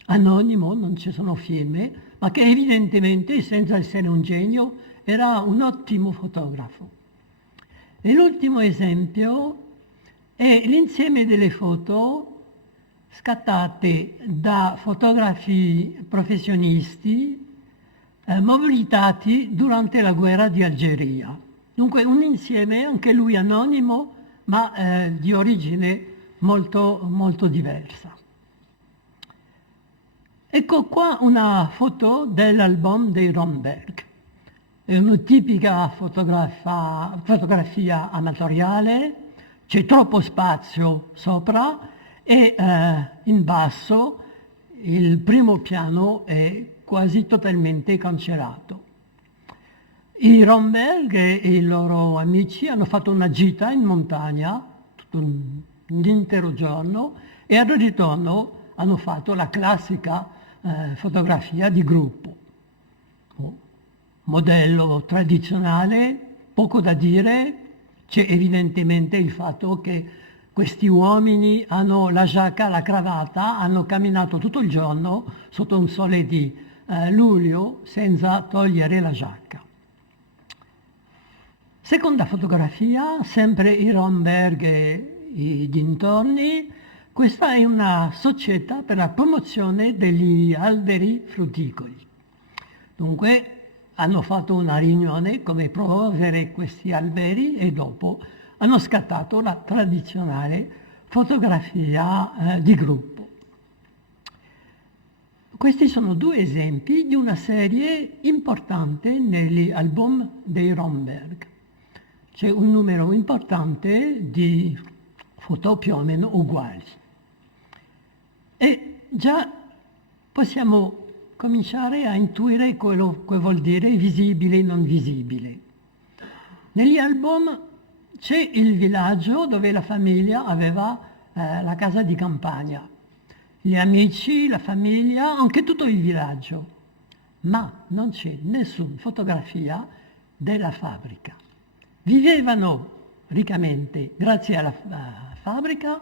anonimo, non ci sono firme, ma che evidentemente, senza essere un genio, era un ottimo fotografo. E l'ultimo esempio è l'insieme delle foto scattate da fotografi professionisti mobilitati durante la guerra di Algeria. Dunque un insieme, anche lui anonimo, ma di origine molto, molto diversa. Ecco qua una foto dell'album dei Romberg. È una tipica fotografia amatoriale, c'è troppo spazio sopra e in basso il primo piano è quasi totalmente cancellato. I Romberg e i loro amici hanno fatto una gita in montagna, tutto un intero giorno, e al ritorno hanno fatto la classica fotografia di gruppo. Modello tradizionale, poco da dire, c'è evidentemente il fatto che questi uomini hanno la giacca, la cravatta, hanno camminato tutto il giorno sotto un sole di luglio senza togliere la giacca. Seconda fotografia, sempre i Romberg e i dintorni. Questa è una società per la promozione degli alberi frutticoli. Dunque hanno fatto una riunione come promuovere questi alberi e dopo hanno scattato la tradizionale fotografia di gruppo. Questi sono 2 esempi di una serie importante negli album dei Romberg. C'è un numero importante di foto più o meno uguali. E già possiamo cominciare a intuire quello che vuol dire visibile e non visibile. Negli album c'è il villaggio dove la famiglia aveva la casa di campagna, gli amici, la famiglia, anche tutto il villaggio, ma non c'è nessuna fotografia della fabbrica. Vivevano riccamente grazie alla fabbrica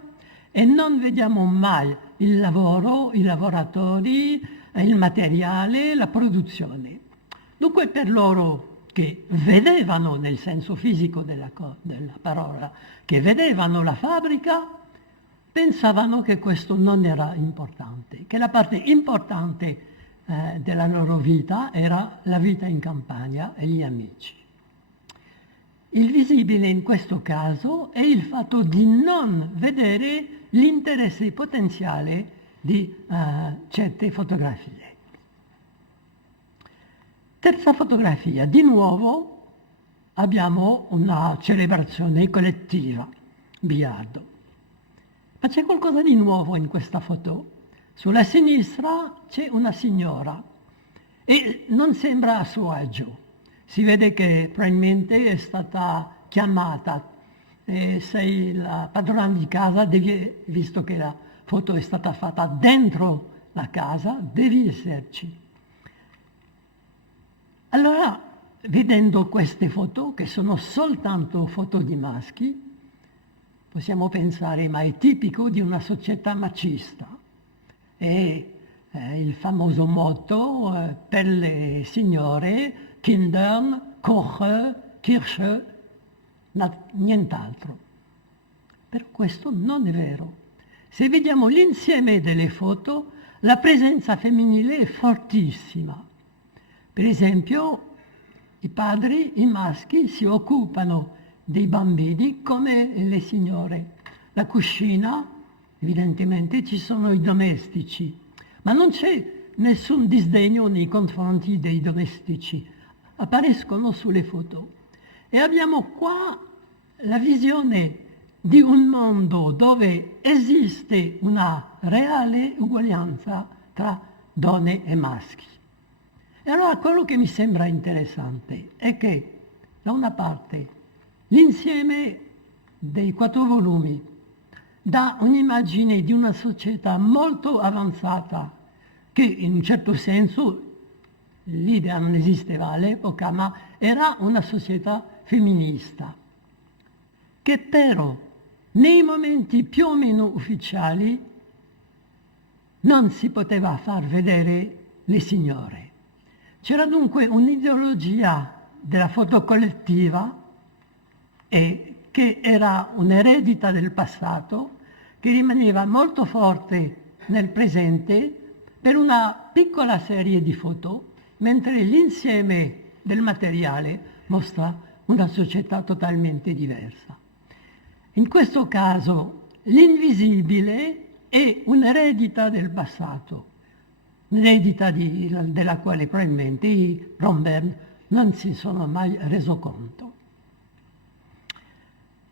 e non vediamo mai il lavoro, i lavoratori, il materiale, la produzione. Dunque per loro che vedevano, nel senso fisico della parola, che vedevano la fabbrica, pensavano che questo non era importante, che la parte importante della loro vita era la vita in campagna e gli amici. Il visibile in questo caso è il fatto di non vedere l'interesse potenziale di certe fotografie. Terza fotografia, di nuovo abbiamo una celebrazione collettiva, biliardo. Ma c'è qualcosa di nuovo in questa foto. Sulla sinistra c'è una signora e non sembra a suo agio. Si vede che probabilmente è stata chiamata. Sei la padrona di casa, visto che la foto è stata fatta dentro la casa, devi esserci. Allora, vedendo queste foto, che sono soltanto foto di maschi, possiamo pensare, ma è tipico di una società macista. E il famoso motto per le signore, Kindern, Koche, Kirche, nient'altro. Per questo non è vero. Se vediamo l'insieme delle foto, la presenza femminile è fortissima. Per esempio, i padri, i maschi, si occupano dei bambini come le signore. La cucina, evidentemente ci sono i domestici, ma non c'è nessun disdegno nei confronti dei domestici, apparescono sulle foto. E abbiamo qua la visione di un mondo dove esiste una reale uguaglianza tra donne e maschi. E allora quello che mi sembra interessante è che, da una parte, l'insieme dei 4 volumi dà un'immagine di una società molto avanzata, che in un certo senso l'idea non esisteva all'epoca, ma era una società femminista, che però nei momenti più o meno ufficiali non si poteva far vedere le signore. C'era dunque un'ideologia della foto collettiva e che era un'eredità del passato che rimaneva molto forte nel presente per una piccola serie di foto, mentre l'insieme del materiale mostra una società totalmente diversa. In questo caso l'invisibile è un'eredità del passato, un'eredità della quale probabilmente i Romberg non si sono mai reso conto.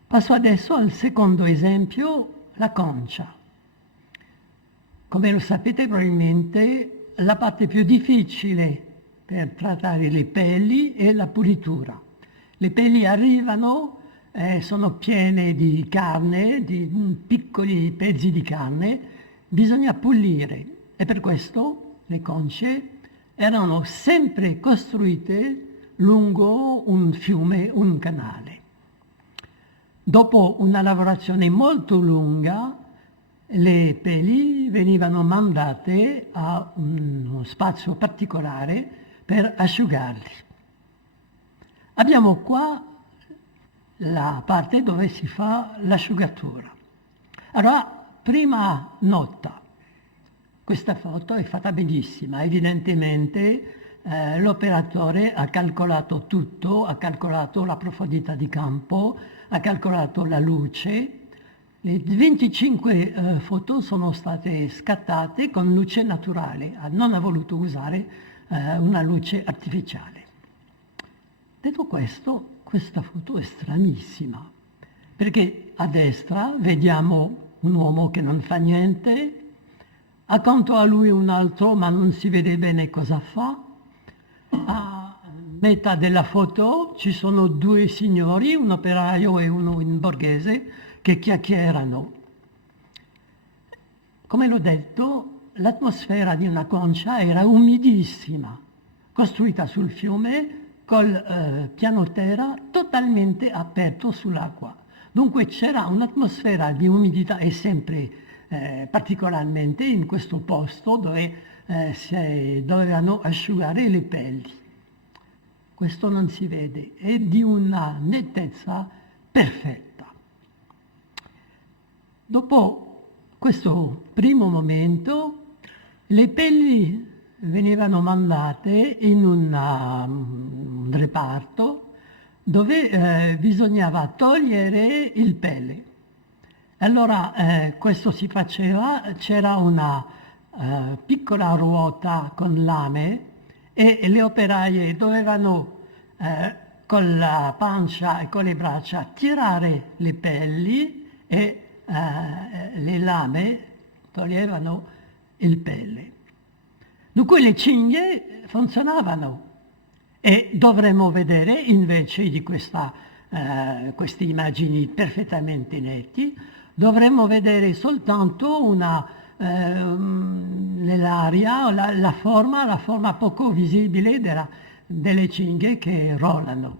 Passo adesso al secondo esempio, la concia. Come lo sapete probabilmente, la parte più difficile per trattare le pelli è la pulitura. Le pelli arrivano, sono piene di carne, di piccoli pezzi di carne, bisogna pulire e per questo le conce erano sempre costruite lungo un fiume, un canale. Dopo una lavorazione molto lunga, le peli venivano mandate a uno spazio particolare per asciugarli. Abbiamo qua la parte dove si fa l'asciugatura. Allora, prima nota, questa foto è fatta benissima, evidentemente l'operatore ha calcolato tutto, ha calcolato la profondità di campo, ha calcolato la luce. Le 25 foto sono state scattate con luce naturale, non ha voluto usare una luce artificiale. Detto questo, questa foto è stranissima, perché a destra vediamo un uomo che non fa niente, accanto a lui un altro, ma non si vede bene cosa fa. metà della foto ci sono due signori, un operaio e uno in borghese, che chiacchierano. Come l'ho detto, l'atmosfera di una concia era umidissima, costruita sul fiume col piano terra totalmente aperto sull'acqua. Dunque c'era un'atmosfera di umidità e sempre particolarmente in questo posto dove si dovevano asciugare le pelli. Questo non si vede, è di una nettezza perfetta. Dopo questo primo momento, le pelli venivano mandate in un reparto dove bisognava togliere il pelle. Allora questo si faceva, c'era una piccola ruota con lame e le operaie dovevano con la pancia e con le braccia tirare le pelli e le lame toglievano il pelle. Dunque le cinghie funzionavano e dovremmo vedere invece di queste immagini perfettamente netti, dovremmo vedere soltanto nell'aria la forma poco visibile delle cinghie che rollano.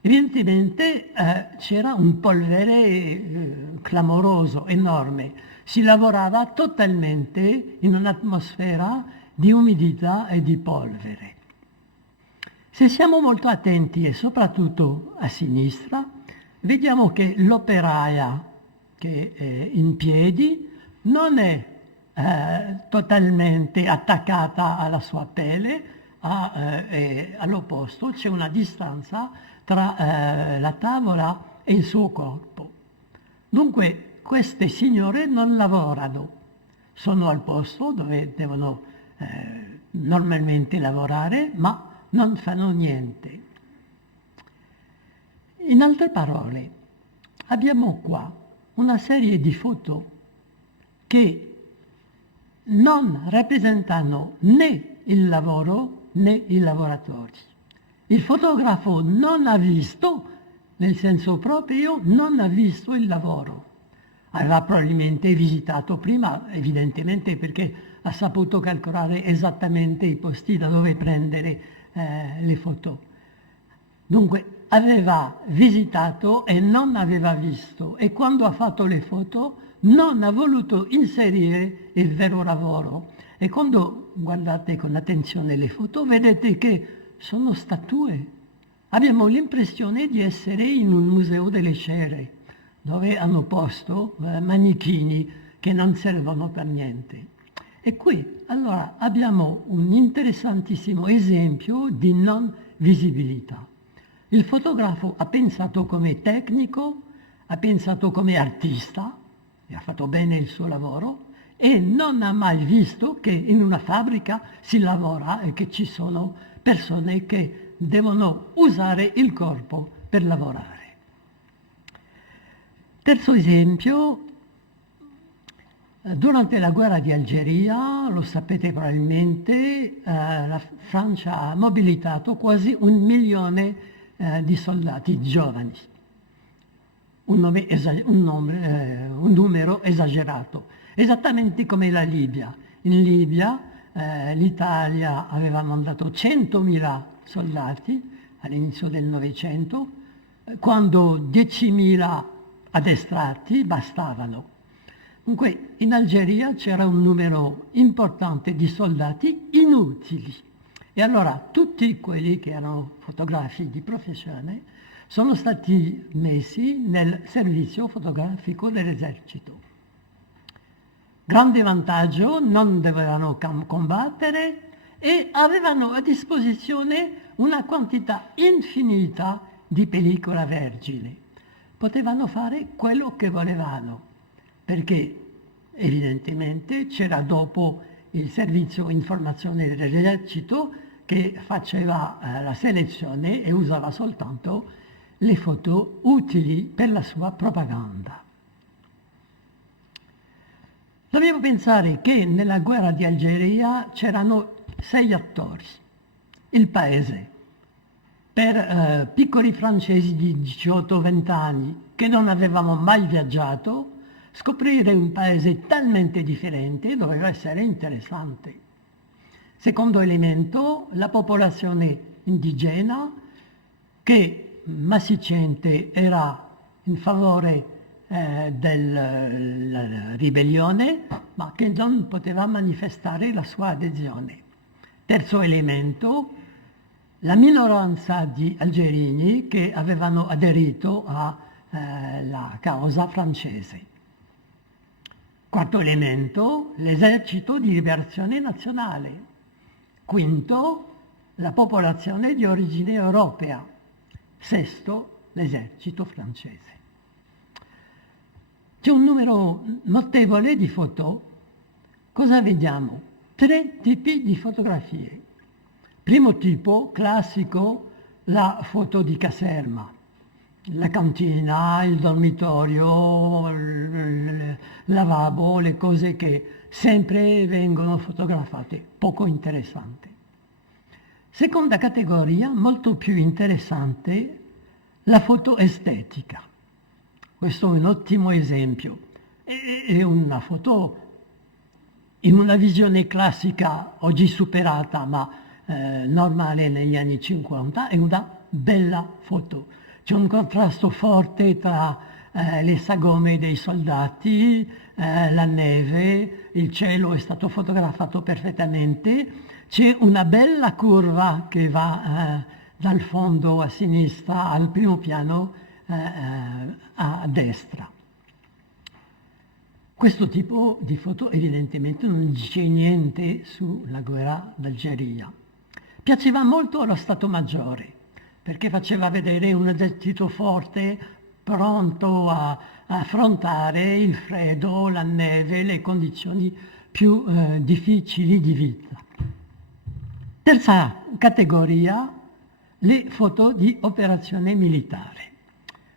Evidentemente c'era un polvere clamoroso, enorme. Si lavorava totalmente in un'atmosfera di umidità e di polvere. Se siamo molto attenti e soprattutto a sinistra, vediamo che l'operaia che è in piedi non è totalmente attaccata alla sua pelle, all'opposto c'è una distanza tra la tavola e il suo corpo. Dunque queste signore non lavorano, sono al posto dove devono normalmente lavorare, ma non fanno niente. In altre parole, abbiamo qua una serie di foto che non rappresentano né il lavoro né i lavoratori. Il fotografo non ha visto, nel senso proprio, non ha visto il lavoro. Aveva probabilmente visitato prima, evidentemente perché ha saputo calcolare esattamente i posti da dove prendere le foto. Dunque aveva visitato e non aveva visto, e quando ha fatto le foto non ha voluto inserire il vero lavoro. E quando guardate con attenzione le foto vedete che sono statue. Abbiamo l'impressione di essere in un museo delle cere, dove hanno posto manichini che non servono per niente. E qui allora abbiamo un interessantissimo esempio di non visibilità. Il fotografo ha pensato come tecnico, ha pensato come artista, e ha fatto bene il suo lavoro, e non ha mai visto che in una fabbrica si lavora e che ci sono persone che devono usare il corpo per lavorare. Terzo esempio, durante la guerra di Algeria, lo sapete probabilmente, la Francia ha mobilitato quasi 1 milione di soldati giovani, un numero esagerato, esattamente come la Libia. In Libia l'Italia aveva mandato 100.000 soldati all'inizio del Novecento, quando 10.000 addestrati bastavano. Dunque in Algeria c'era un numero importante di soldati inutili. E allora tutti quelli che erano fotografi di professione sono stati messi nel servizio fotografico dell'esercito. Grande vantaggio, non dovevano combattere e avevano a disposizione una quantità infinita di pellicola vergine. Potevano fare quello che volevano, perché evidentemente c'era dopo il servizio informazione dell'esercito che faceva la selezione e usava soltanto le foto utili per la sua propaganda. Dobbiamo pensare che nella guerra di Algeria c'erano 6 attori. Il paese, per piccoli francesi di 18-20 anni che non avevano mai viaggiato, scoprire un paese talmente differente doveva essere interessante. Secondo elemento, la popolazione indigena che massicciamente era in favore della ribellione, ma che non poteva manifestare la sua adesione. Terzo elemento, la minoranza di algerini che avevano aderito alla causa francese. Quarto elemento, l'esercito di liberazione nazionale. Quinto, la popolazione di origine europea. Sesto, l'esercito francese. C'è un numero notevole di foto. Cosa vediamo? 3 tipi di fotografie. Primo tipo, classico, la foto di caserma. La cantina, il dormitorio, il lavabo, le cose che sempre vengono fotografate, poco interessante. Seconda categoria, molto più interessante, la foto estetica. Questo è un ottimo esempio. È una foto in una visione classica, oggi superata, ma normale negli anni 50, è una bella foto. C'è un contrasto forte tra le sagome dei soldati, la neve, il cielo è stato fotografato perfettamente, c'è una bella curva che va dal fondo a sinistra al primo piano a destra. Questo tipo di foto evidentemente non dice niente sulla guerra d'Algeria. Piaceva molto allo Stato Maggiore, perché faceva vedere un esercito forte, pronto a affrontare il freddo, la neve, le condizioni più difficili di vita. Terza categoria, le foto di operazione militare.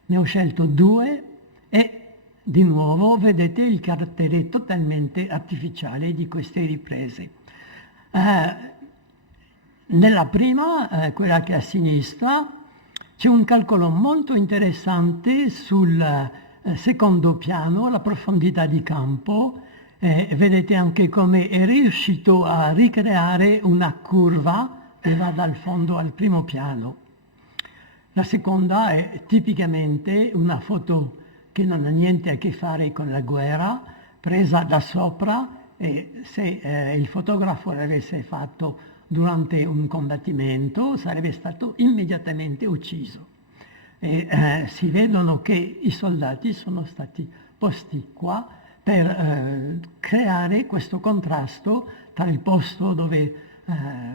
Ne ho scelto 2 e di nuovo vedete il carattere totalmente artificiale di queste riprese. Nella prima, quella che è a sinistra, c'è un calcolo molto interessante sul secondo piano, la profondità di campo. Vedete anche come è riuscito a ricreare una curva che va dal fondo al primo piano. La seconda è tipicamente una foto che non ha niente a che fare con la guerra, presa da sopra, e se il fotografo l'avesse fatto durante un combattimento sarebbe stato immediatamente ucciso. Si vedono che i soldati sono stati posti qua per creare questo contrasto tra il posto dove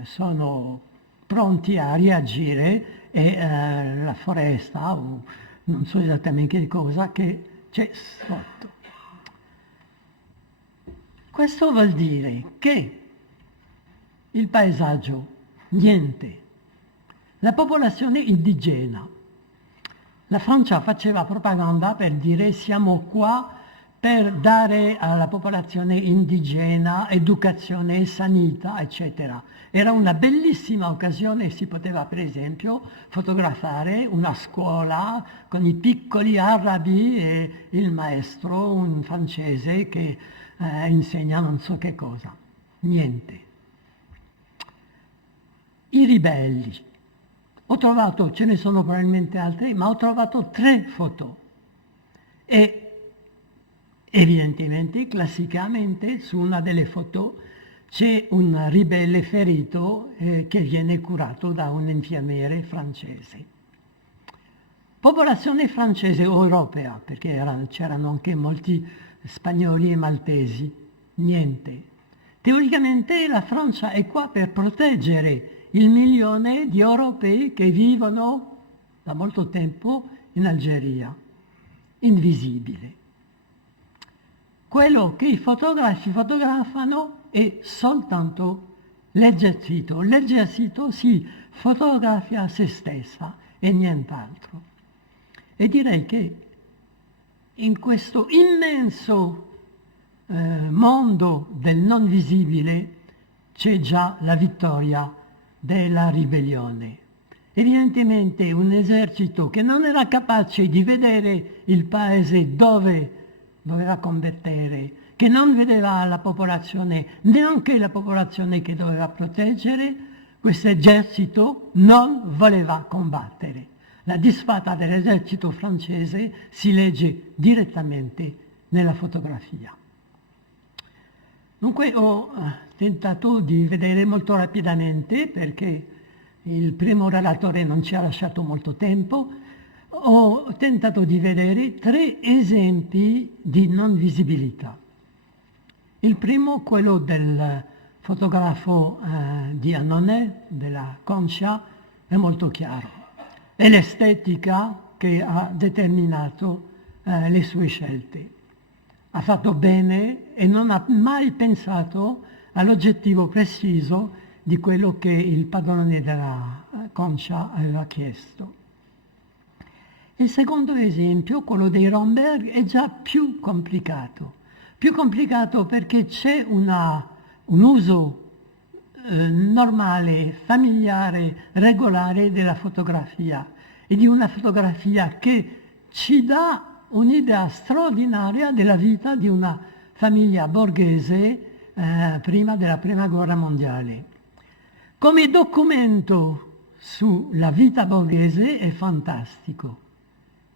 sono pronti a reagire e la foresta, o non so esattamente che cosa, che c'è sotto. Questo vuol dire che il paesaggio, niente. La popolazione indigena. La Francia faceva propaganda per dire siamo qua per dare alla popolazione indigena educazione, sanità, eccetera. Era una bellissima occasione, si poteva per esempio fotografare una scuola con i piccoli arabi e il maestro, un francese che insegna non so che cosa. Niente. I ribelli. Ho trovato, ce ne sono probabilmente altri, ma ho trovato 3 foto. E evidentemente, classicamente, su una delle foto c'è un ribelle ferito che viene curato da un infermiere francese. Popolazione francese o europea, perché c'erano anche molti spagnoli e maltesi. Niente. Teoricamente la Francia è qua per proteggere il 1.000.000 di europei che vivono da molto tempo in Algeria, invisibile. Quello che i fotografi fotografano è soltanto l'esercito. L'esercito si fotografia se stessa e nient'altro. E direi che in questo immenso mondo del non visibile c'è già la vittoria della ribellione. Evidentemente un esercito che non era capace di vedere il paese dove doveva combattere, che non vedeva la popolazione, neanche la popolazione che doveva proteggere, questo esercito non voleva combattere. La disfatta dell'esercito francese si legge direttamente nella fotografia. Dunque ho tentato di vedere molto rapidamente, perché il primo relatore non ci ha lasciato molto tempo, ho tentato di vedere 3 esempi di non visibilità. Il primo, quello del fotografo di Annonay, della Concha, è molto chiaro. È l'estetica che ha determinato le sue scelte. Ha fatto bene e non ha mai pensato all'oggettivo preciso di quello che il padrone della Concha aveva chiesto. Il secondo esempio, quello dei Romberg, è già più complicato perché c'è un uso normale, familiare, regolare della fotografia, e di una fotografia che ci dà un'idea straordinaria della vita di una famiglia borghese prima della Prima Guerra Mondiale. Come documento sulla vita borghese è fantastico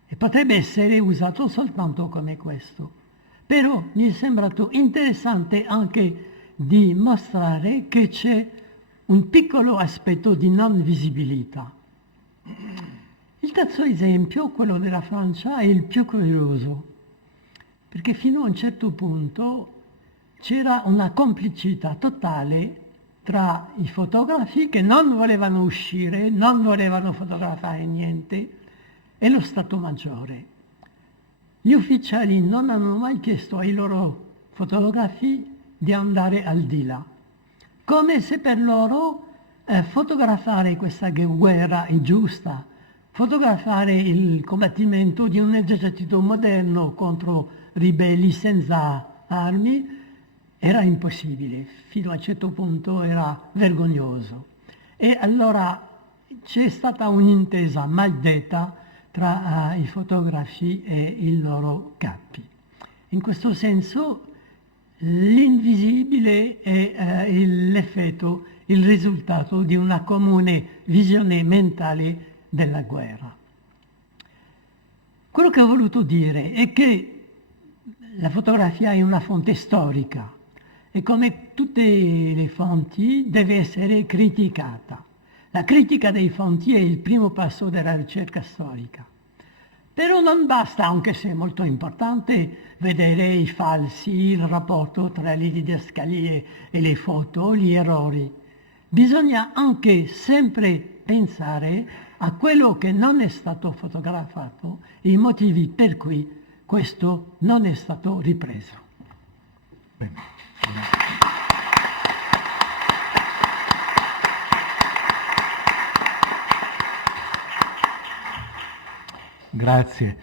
e potrebbe essere usato soltanto come questo. Però mi è sembrato interessante anche di mostrare che c'è un piccolo aspetto di non visibilità. Il terzo esempio, quello della Francia, è il più curioso, perché fino a un certo punto c'era una complicità totale tra i fotografi che non volevano uscire, non volevano fotografare niente, e lo Stato Maggiore. Gli ufficiali non hanno mai chiesto ai loro fotografi di andare al di là, come se per loro fotografare questa guerra ingiusta, fotografare il combattimento di un esercito moderno contro ribelli senza armi era impossibile, fino a un certo punto era vergognoso. E allora c'è stata un'intesa maldetta tra i fotografi e i loro capi. In questo senso l'invisibile è l'effetto, il risultato di una comune visione mentale della guerra. Quello che ho voluto dire è che la fotografia è una fonte storica e come tutte le fonti deve essere criticata. La critica dei fonti è il primo passo della ricerca storica. Però non basta, anche se è molto importante, vedere i falsi, il rapporto tra le didascalie e le foto, gli errori. Bisogna anche sempre pensare a quello che non è stato fotografato e i motivi per cui questo non è stato ripreso. Bene. Grazie.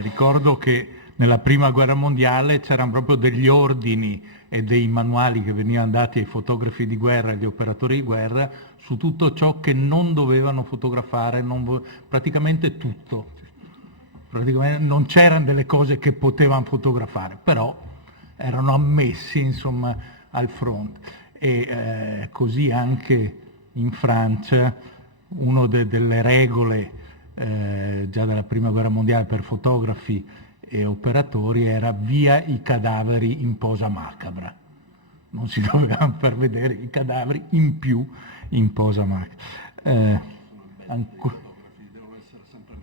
Ricordo che nella Prima Guerra Mondiale c'erano proprio degli ordini e dei manuali che venivano dati ai fotografi di guerra e agli operatori di guerra su tutto ciò che non dovevano fotografare, praticamente tutto. Praticamente non c'erano delle cose che potevano fotografare, però erano ammessi insomma al fronte. E così anche in Francia una delle regole già dalla Prima Guerra Mondiale per fotografi e operatori era via i cadaveri in posa macabra. Non si dovevano far vedere i cadaveri in più in posa macabra. Devono essere sempre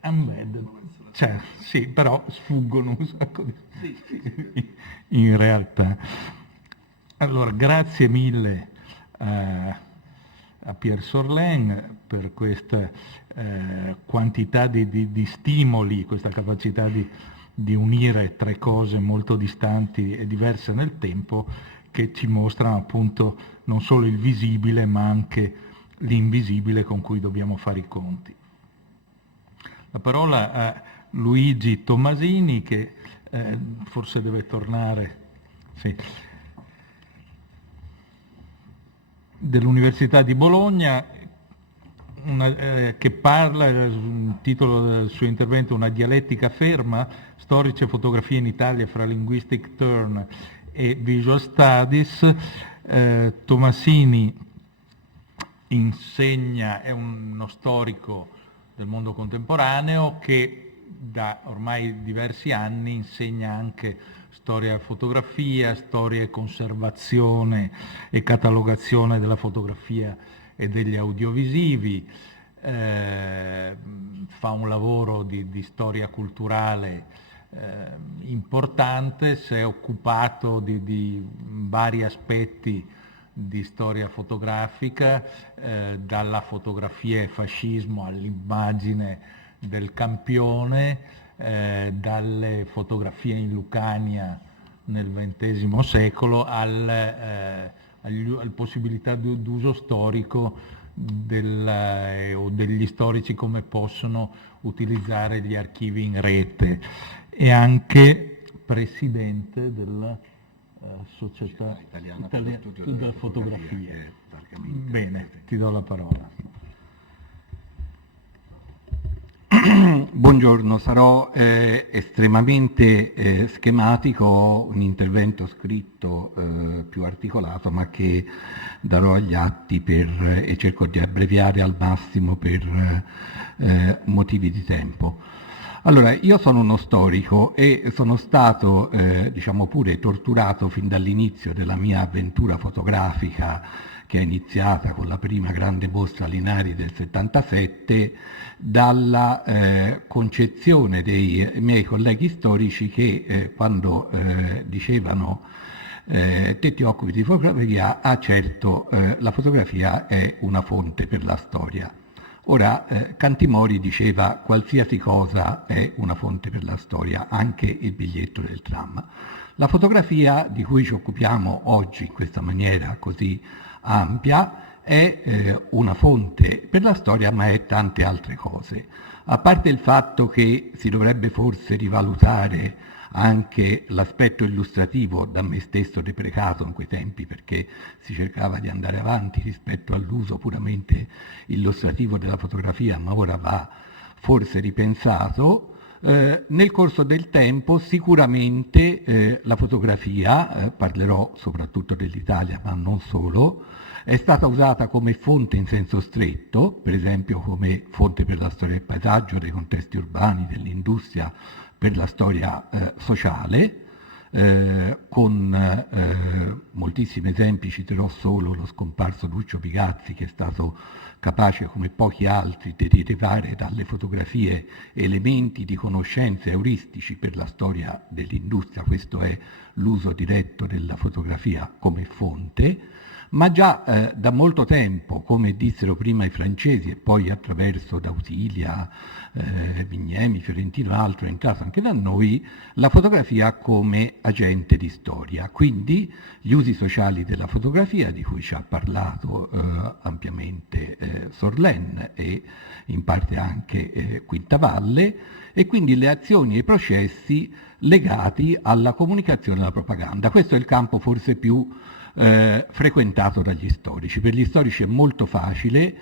embedded. Cioè, sì, però sfuggono un sacco di... in realtà. Allora, grazie mille a Pierre Sorlin per questa quantità di stimoli, questa capacità di unire 3 cose molto distanti e diverse nel tempo, che ci mostrano appunto non solo il visibile ma anche l'invisibile con cui dobbiamo fare i conti. La parola a Luigi Tommasini, che forse deve tornare, sì, dell'Università di Bologna, che parla, il titolo del suo intervento, Una dialettica ferma, storici e fotografie in Italia fra linguistic turn e visual studies. Tomasini insegna, è uno storico del mondo contemporaneo che da ormai diversi anni insegna anche storia e fotografia, storia e conservazione e catalogazione della fotografia e degli audiovisivi, fa un lavoro di storia culturale importante, si è occupato di vari aspetti di storia fotografica, dalla fotografia e fascismo all'immagine del campione, dalle fotografie in Lucania nel XX secolo alle possibilità d'uso storico o degli storici come possono utilizzare gli archivi in rete. E anche presidente della Società Italiana della Fotografia. Bene, ti do la parola. Buongiorno, sarò estremamente schematico, ho un intervento scritto più articolato, ma che darò agli atti e cerco di abbreviare al massimo per motivi di tempo. Allora, io sono uno storico e sono stato, diciamo pure, torturato fin dall'inizio della mia avventura fotografica, che è iniziata con la prima grande mostra Linari del 77, dalla concezione dei miei colleghi storici che quando dicevano te ti occupi di fotografia, certo, la fotografia è una fonte per la storia. Ora, Cantimori diceva qualsiasi cosa è una fonte per la storia, anche il biglietto del tram. La fotografia di cui ci occupiamo oggi in questa maniera così ampia è una fonte per la storia, ma è tante altre cose. A parte il fatto che si dovrebbe forse rivalutare anche l'aspetto illustrativo, da me stesso deprecato in quei tempi, perché si cercava di andare avanti rispetto all'uso puramente illustrativo della fotografia, ma ora va forse ripensato. Nel corso del tempo sicuramente la fotografia, parlerò soprattutto dell'Italia ma non solo, è stata usata come fonte in senso stretto, per esempio come fonte per la storia del paesaggio, dei contesti urbani, dell'industria, per la storia sociale, con moltissimi esempi. Citerò solo lo scomparso Lucio Pigazzi, che è stato capace come pochi altri di rilevare dalle fotografie elementi di conoscenze euristici per la storia dell'industria. Questo è l'uso diretto della fotografia come fonte, ma già da molto tempo, come dissero prima i francesi e poi attraverso D'Ausilia, Vignemi, Fiorentino e altro è entrato anche da noi, la fotografia come agente di storia. Quindi gli usi sociali della fotografia, di cui ci ha parlato ampiamente Sorlen e in parte anche Quintavalle, e quindi le azioni e i processi legati alla comunicazione e alla propaganda. Questo è il campo forse più frequentato dagli storici. Per gli storici è molto facile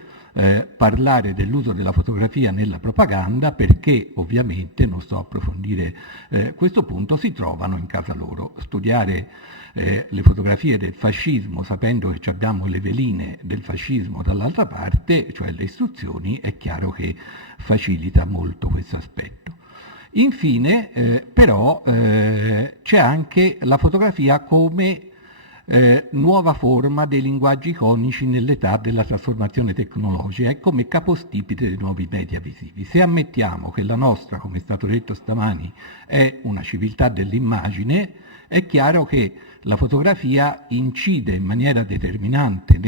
parlare dell'uso della fotografia nella propaganda, perché ovviamente, non sto a approfondire questo punto, si trovano in casa loro. Studiare le fotografie del fascismo sapendo che abbiamo le veline del fascismo dall'altra parte, cioè le istruzioni, è chiaro che facilita molto questo aspetto. Infine però c'è anche la fotografia come nuova forma dei linguaggi iconici nell'età della trasformazione tecnologica e come capostipite dei nuovi media visivi. Se ammettiamo che la nostra, come è stato detto stamani, è una civiltà dell'immagine, è chiaro che la fotografia incide in maniera determinante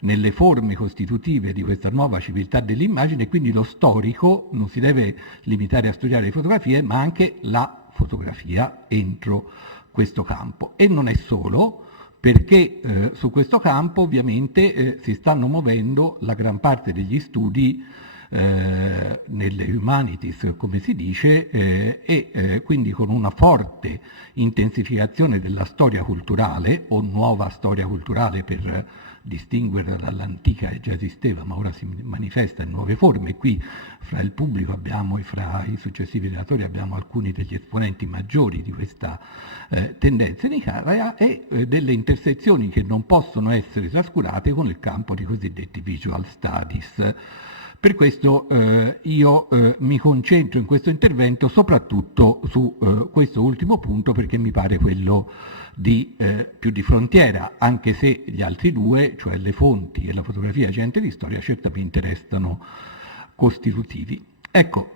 nelle forme costitutive di questa nuova civiltà dell'immagine, e quindi lo storico non si deve limitare a studiare le fotografie, ma anche la fotografia entro questo campo. E non è solo, perché su questo campo ovviamente si stanno muovendo la gran parte degli studi nelle humanities, come si dice, e quindi con una forte intensificazione della storia culturale, o nuova storia culturale per distinguerla dall'antica che già esisteva, ma ora si manifesta in nuove forme. E qui fra il pubblico abbiamo, e fra i successivi relatori abbiamo alcuni degli esponenti maggiori di questa tendenza in Italia, e delle intersezioni che non possono essere trascurate con il campo di cosiddetti visual studies. Per questo io mi concentro in questo intervento soprattutto su questo ultimo punto, perché mi pare quello più di frontiera, anche se gli altri due, cioè le fonti e la fotografia agente di storia, certamente restano costitutivi. Ecco,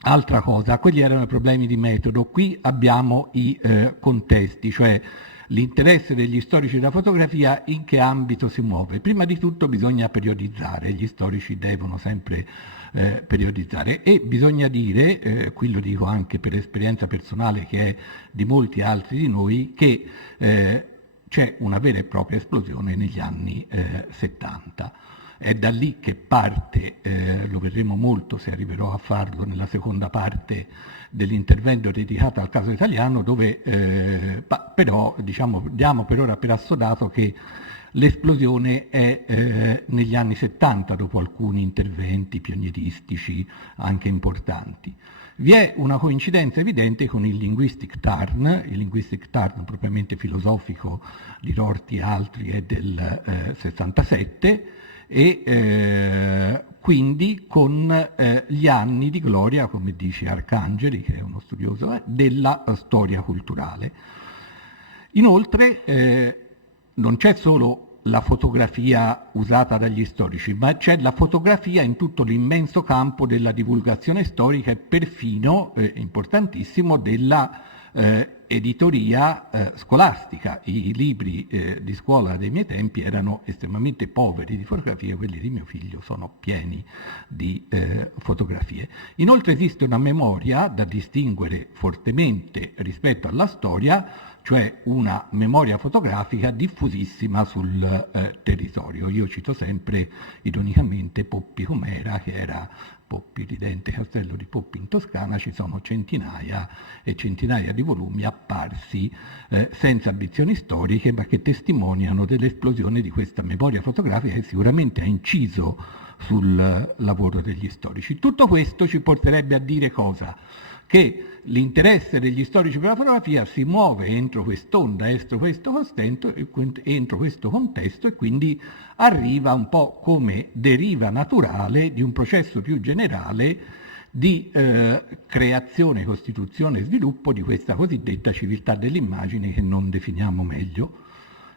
altra cosa, quelli erano i problemi di metodo. Qui abbiamo i contesti, cioè l'interesse degli storici della fotografia in che ambito si muove. Prima di tutto bisogna periodizzare, gli storici devono sempre periodizzare, e bisogna dire, qui lo dico anche per esperienza personale che è di molti altri di noi, che c'è una vera e propria esplosione negli anni 70. È da lì che parte, lo vedremo molto se arriverò a farlo nella seconda parte dell'intervento dedicato al caso italiano, dove però diciamo, diamo per ora per assodato che l'esplosione è negli anni 70, dopo alcuni interventi pionieristici anche importanti. Vi è una coincidenza evidente con il linguistic turn propriamente filosofico di Rorty e altri è del 67, e quindi con gli anni di gloria, come dice Arcangeli, che è uno studioso, della storia culturale. Inoltre non c'è solo la fotografia usata dagli storici, ma c'è la fotografia in tutto l'immenso campo della divulgazione storica e perfino, importantissimo, della editoria scolastica. I libri di scuola dei miei tempi erano estremamente poveri di fotografie, quelli di mio figlio sono pieni di fotografie. Inoltre esiste una memoria da distinguere fortemente rispetto alla storia, cioè una memoria fotografica diffusissima sul territorio. Io cito sempre ironicamente Poppi Comera, che era Poppi, ridente castello di Poppi in Toscana. Ci sono centinaia e centinaia di volumi apparsi senza ambizioni storiche, ma che testimoniano dell'esplosione di questa memoria fotografica che sicuramente ha inciso sul lavoro degli storici. Tutto questo ci porterebbe a dire cosa? Che l'interesse degli storici per la fotografia si muove entro quest'onda, entro questo contesto, e quindi arriva un po' come deriva naturale di un processo più generale di creazione, costituzione e sviluppo di questa cosiddetta civiltà dell'immagine, che non definiamo meglio.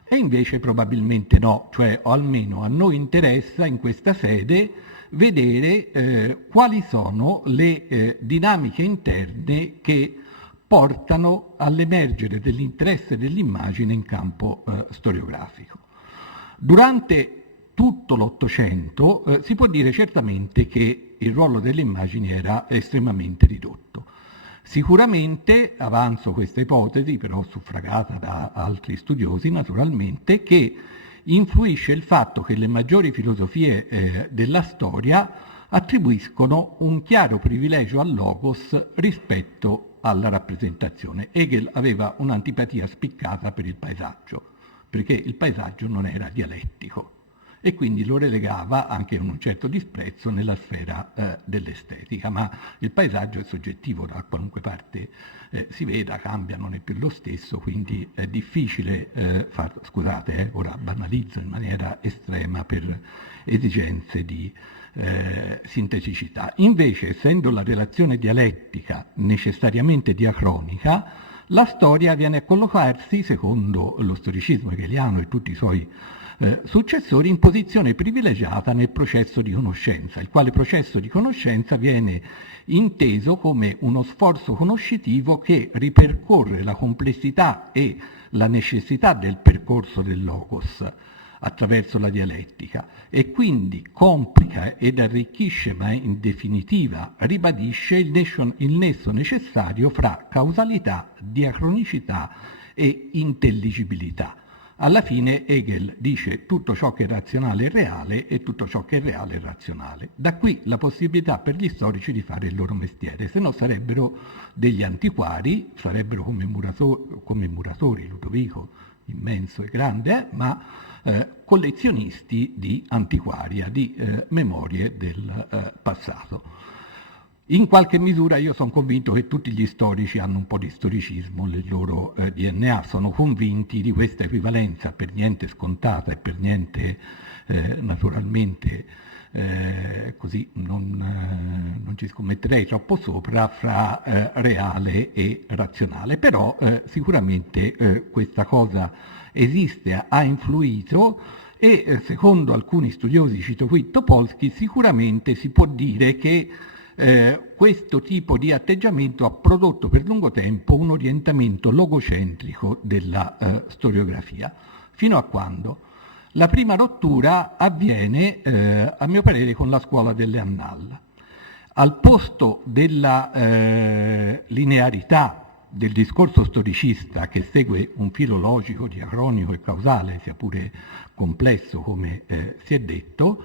E invece probabilmente no, cioè o almeno a noi interessa in questa sede vedere quali sono le dinamiche interne che portano all'emergere dell'interesse dell'immagine in campo storiografico. Durante tutto l'Ottocento si può dire certamente che il ruolo delle immagini era estremamente ridotto. Sicuramente, avanzo questa ipotesi, però suffragata da altri studiosi naturalmente, che influisce il fatto che le maggiori filosofie della storia attribuiscono un chiaro privilegio al logos rispetto alla rappresentazione. Hegel aveva un'antipatia spiccata per il paesaggio, perché il paesaggio non era dialettico, e quindi lo relegava anche con un certo disprezzo nella sfera dell'estetica, ma il paesaggio è soggettivo, da qualunque parte si veda, cambia, non è più lo stesso, quindi è difficile farlo. Scusate, ora banalizzo in maniera estrema per esigenze di sinteticità. Invece, essendo la relazione dialettica necessariamente diacronica, la storia viene a collocarsi, secondo lo storicismo hegeliano e tutti i suoi successori, in posizione privilegiata nel processo di conoscenza, il quale processo di conoscenza viene inteso come uno sforzo conoscitivo che ripercorre la complessità e la necessità del percorso del logos attraverso la dialettica, e quindi complica ed arricchisce, ma in definitiva ribadisce il nesso necessario fra causalità, diacronicità e intelligibilità. Alla fine Hegel dice tutto ciò che è razionale è reale e tutto ciò che è reale è razionale. Da qui la possibilità per gli storici di fare il loro mestiere, se no sarebbero degli antiquari, sarebbero come Muratori, Ludovico, immenso e grande, ma collezionisti di antiquaria, di memorie del passato. In qualche misura io sono convinto che tutti gli storici hanno un po' di storicismo nel loro DNA, sono convinti di questa equivalenza per niente scontata e per niente naturalmente così non ci scommetterei troppo sopra fra reale e razionale, però sicuramente questa cosa esiste, ha influito e secondo alcuni studiosi, cito qui Topolsky, sicuramente si può dire che questo tipo di atteggiamento ha prodotto per lungo tempo un orientamento logocentrico della storiografia. Fino a quando? La prima rottura avviene, a mio parere, con la scuola delle Annales. Al posto della linearità del discorso storicista che segue un filo logico, diacronico e causale, sia pure complesso come si è detto,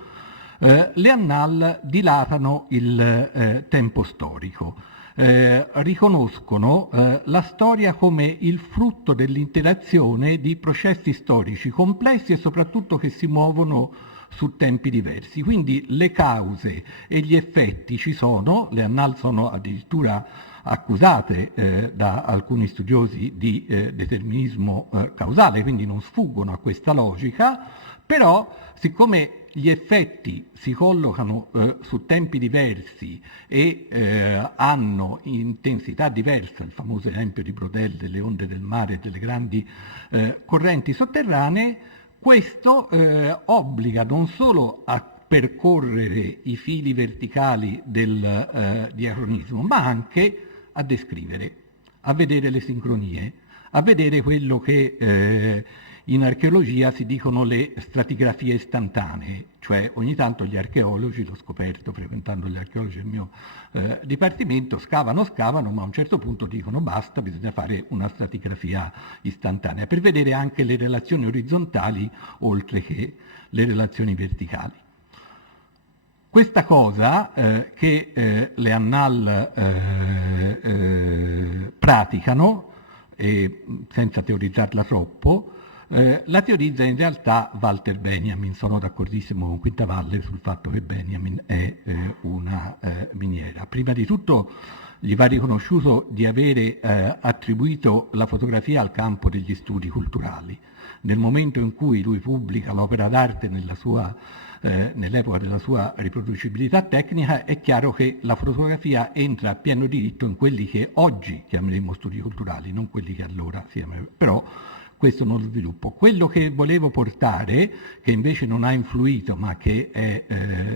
le Annales dilatano il tempo storico, riconoscono la storia come il frutto dell'interazione di processi storici complessi e soprattutto che si muovono su tempi diversi. Quindi le cause e gli effetti ci sono, le Annales sono addirittura accusate da alcuni studiosi di determinismo causale, quindi non sfuggono a questa logica, però siccome gli effetti si collocano su tempi diversi e hanno intensità diverse, il famoso esempio di Braudel delle onde del mare e delle grandi correnti sotterranee, questo obbliga non solo a percorrere i fili verticali del diacronismo, ma anche a descrivere, a vedere le sincronie, a vedere quello che in archeologia si dicono le stratigrafie istantanee, cioè ogni tanto gli archeologi, l'ho scoperto frequentando gli archeologi del mio dipartimento, scavano, ma a un certo punto dicono basta, bisogna fare una stratigrafia istantanea, per vedere anche le relazioni orizzontali oltre che le relazioni verticali. Questa cosa che le Annales praticano, e senza teorizzarla troppo, la teorizza in realtà Walter Benjamin. Sono d'accordissimo con Quintavalle sul fatto che Benjamin è una miniera. Prima di tutto gli va riconosciuto di avere attribuito la fotografia al campo degli studi culturali. Nel momento in cui lui pubblica l'opera d'arte nell'epoca della sua riproducibilità tecnica, è chiaro che la fotografia entra a pieno diritto in quelli che oggi chiameremo studi culturali, non quelli che allora si chiamavano, però questo non lo sviluppo. Quello che volevo portare, che invece non ha influito, ma che è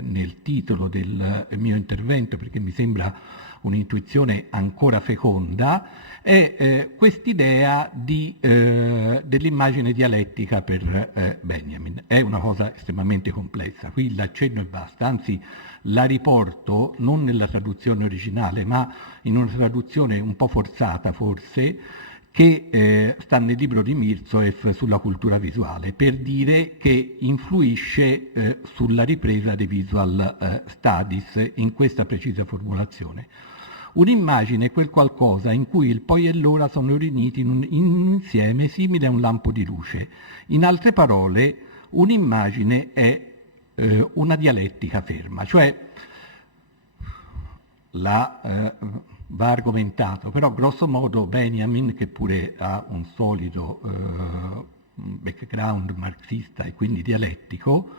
nel titolo del mio intervento, perché mi sembra un'intuizione ancora feconda, è quest'idea dell'immagine dialettica per Benjamin. È una cosa estremamente complessa, qui l'accenno e basta, anzi la riporto non nella traduzione originale, ma in una traduzione un po' forzata forse, che sta nel libro di Mirzoev sulla cultura visuale, per dire che influisce sulla ripresa dei visual studies in questa precisa formulazione. Un'immagine è quel qualcosa in cui il poi e l'ora sono riuniti in un insieme simile a un lampo di luce. In altre parole, un'immagine è una dialettica ferma, cioè va argomentato, però grosso modo Benjamin, che pure ha un solido background marxista e quindi dialettico,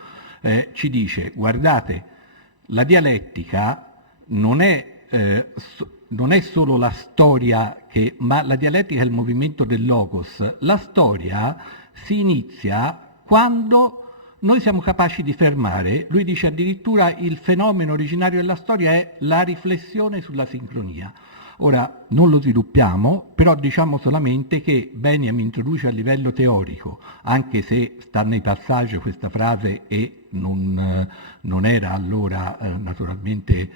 ci dice: guardate, la dialettica non è solo la storia, ma la dialettica è il movimento del logos. La storia si inizia quando noi siamo capaci di fermare. Lui dice addirittura il fenomeno originario della storia è la riflessione sulla sincronia. Ora, non lo sviluppiamo, però diciamo solamente che Benjamin introduce a livello teorico, anche se sta nei passaggi questa frase e non era allora naturalmente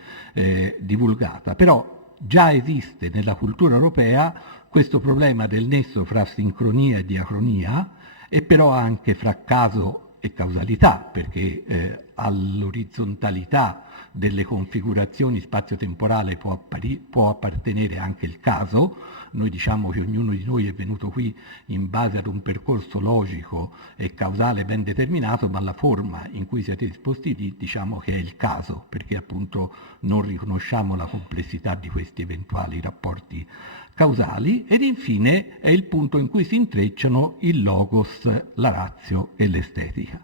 divulgata, però già esiste nella cultura europea questo problema del nesso fra sincronia e diacronia, e però anche fra caso e causalità, perché all'orizzontalità delle configurazioni spazio-temporale può appartenere anche il caso. Noi diciamo che ognuno di noi è venuto qui in base ad un percorso logico e causale ben determinato, ma la forma in cui siete disposti lì diciamo che è il caso, perché appunto non riconosciamo la complessità di questi eventuali rapporti causali. Ed infine è il punto in cui si intrecciano il logos, la ratio e l'estetica.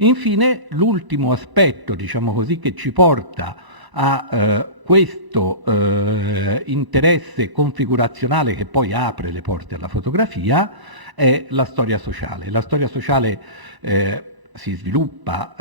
Infine, l'ultimo aspetto, diciamo così, che ci porta a questo interesse configurazionale che poi apre le porte alla fotografia è la storia sociale. La storia sociale si sviluppa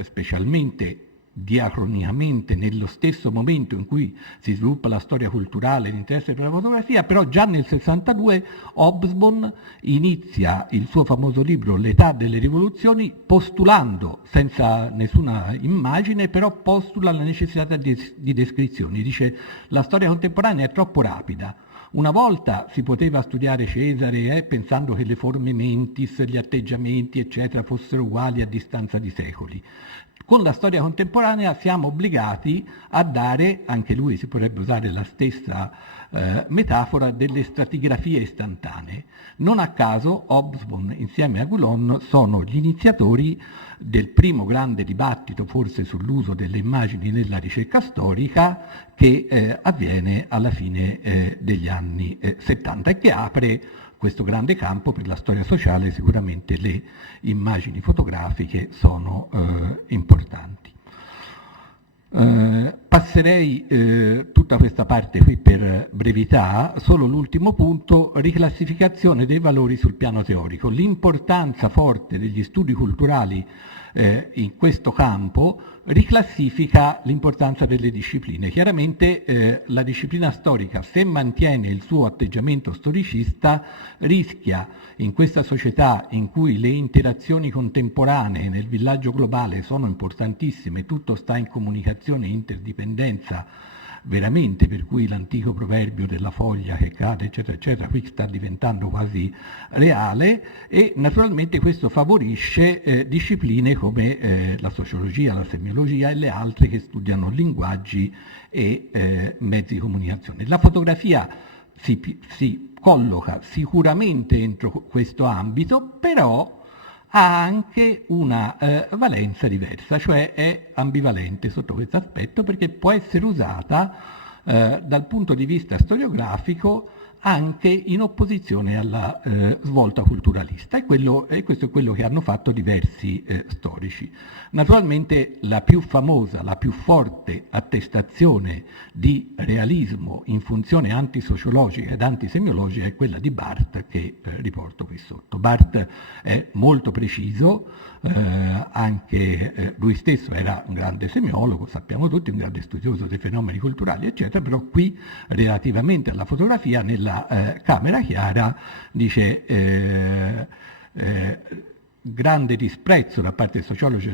specialmente diacronicamente nello stesso momento in cui si sviluppa la storia culturale e l'interesse per la fotografia, però già nel 62 Hobsbawm inizia il suo famoso libro L'età delle rivoluzioni, postulando, senza nessuna immagine, però postula la necessità di descrizioni. Dice: la storia contemporanea è troppo rapida. Una volta si poteva studiare Cesare pensando che le forme mentis, gli atteggiamenti, eccetera, fossero uguali a distanza di secoli. Con la storia contemporanea siamo obbligati a dare, anche lui si potrebbe usare la stessa metafora, delle stratigrafie istantanee. Non a caso Hobsbawm insieme a Goulon sono gli iniziatori del primo grande dibattito forse sull'uso delle immagini nella ricerca storica che avviene alla fine degli anni 70 e che apre questo grande campo per la storia sociale. Sicuramente le immagini fotografiche sono importanti. Passerei tutta questa parte qui per brevità, solo l'ultimo punto: riclassificazione dei valori sul piano teorico. L'importanza forte degli studi culturali in questo campo riclassifica l'importanza delle discipline. Chiaramente la disciplina storica, se mantiene il suo atteggiamento storicista, rischia, in questa società in cui le interazioni contemporanee nel villaggio globale sono importantissime, tutto sta in comunicazione e interdipendenza veramente, per cui l'antico proverbio della foglia che cade, eccetera, eccetera, qui sta diventando quasi reale, e naturalmente questo favorisce discipline come la sociologia, la semiologia e le altre che studiano linguaggi e mezzi di comunicazione. La fotografia si colloca sicuramente entro questo ambito, però ha anche una valenza diversa, cioè è ambivalente sotto questo aspetto, perché può essere usata dal punto di vista storiografico anche in opposizione alla svolta culturalista, e questo è quello che hanno fatto diversi storici. Naturalmente la più famosa, la più forte attestazione di realismo in funzione antisociologica ed antisemiologica è quella di Barthes, che riporto qui sotto. Barthes è molto preciso, anche lui stesso era un grande semiologo, sappiamo tutti, un grande studioso dei fenomeni culturali, eccetera, però qui relativamente alla fotografia, nella camera chiara, dice grande disprezzo da parte dei sociologi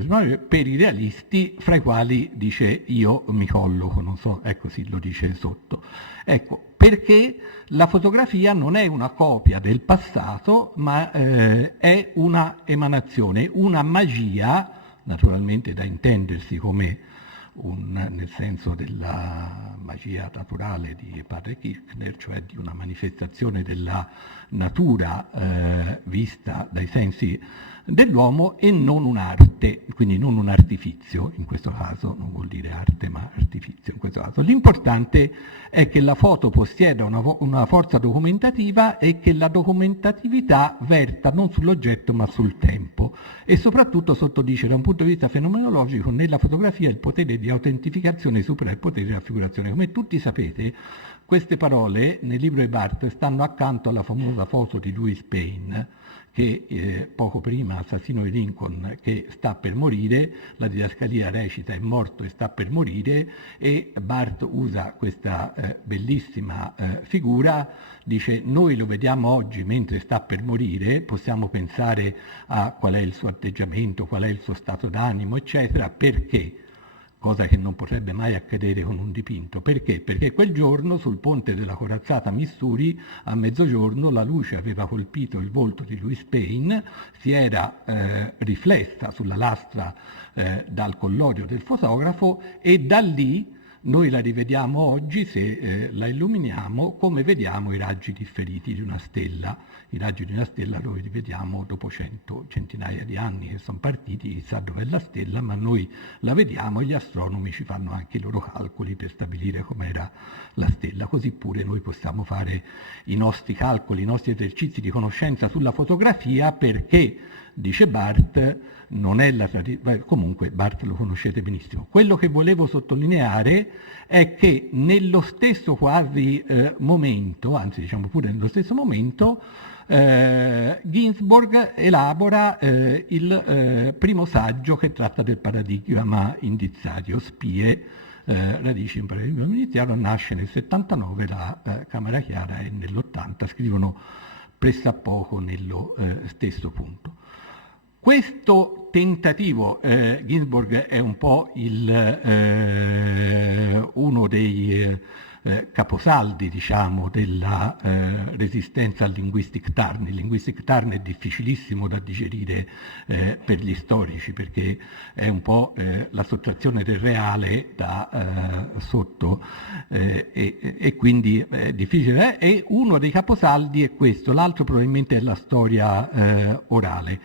per i realisti, fra i quali dice io mi colloco, non so, così lo dice sotto. Ecco, perché la fotografia non è una copia del passato, ma è una emanazione, una magia, naturalmente da intendersi come nel senso della magia naturale di padre Kirchner, cioè di una manifestazione della natura vista dai sensi dell'uomo, e non un'arte, quindi non un artifizio, in questo caso non vuol dire arte ma artifizio in questo caso. L'importante è che la foto possieda una forza documentativa e che la documentatività verta non sull'oggetto ma sul tempo, e soprattutto sottodice da un punto di vista fenomenologico nella fotografia il potere di autentificazione supera il potere di raffigurazione. Come tutti sapete, queste parole nel libro di Barthes stanno accanto alla famosa foto di Louis Payne, che poco prima, assassino di Lincoln, che sta per morire, la didascalia recita è morto e sta per morire, e Barthes usa questa bellissima figura, dice: noi lo vediamo oggi mentre sta per morire, possiamo pensare a qual è il suo atteggiamento, qual è il suo stato d'animo, eccetera, perché cosa che non potrebbe mai accadere con un dipinto. Perché? Perché quel giorno sul ponte della corazzata Missouri, a mezzogiorno, la luce aveva colpito il volto di Louis Payne, si era riflessa sulla lastra dal collorio del fotografo, e da lì noi la rivediamo oggi, se la illuminiamo, come vediamo i raggi differiti di una stella. I raggi di una stella noi li vediamo dopo centinaia di anni che sono partiti, chissà dov'è la stella, ma noi la vediamo e gli astronomi ci fanno anche i loro calcoli per stabilire com'era la stella. Così pure noi possiamo fare i nostri calcoli, i nostri esercizi di conoscenza sulla fotografia, perché, dice Barthes, non è la comunque Barthes lo conoscete benissimo. Quello che volevo sottolineare è che nello stesso quasi momento, anzi diciamo pure nello stesso momento, Ginsburg elabora il primo saggio che tratta del paradigma indiziario, Spie, radici in paradigma indiziario. Nasce nel 79, la Camera Chiara è nell'80, scrivono pressappoco nello stesso punto. Questo tentativo, Ginsburg è un po' uno dei caposaldi, diciamo, della resistenza al linguistic turn. Il linguistic turn è difficilissimo da digerire per gli storici, perché è un po' la sottrazione del reale da sotto, e quindi è difficile. E uno dei caposaldi è questo, l'altro probabilmente è la storia orale.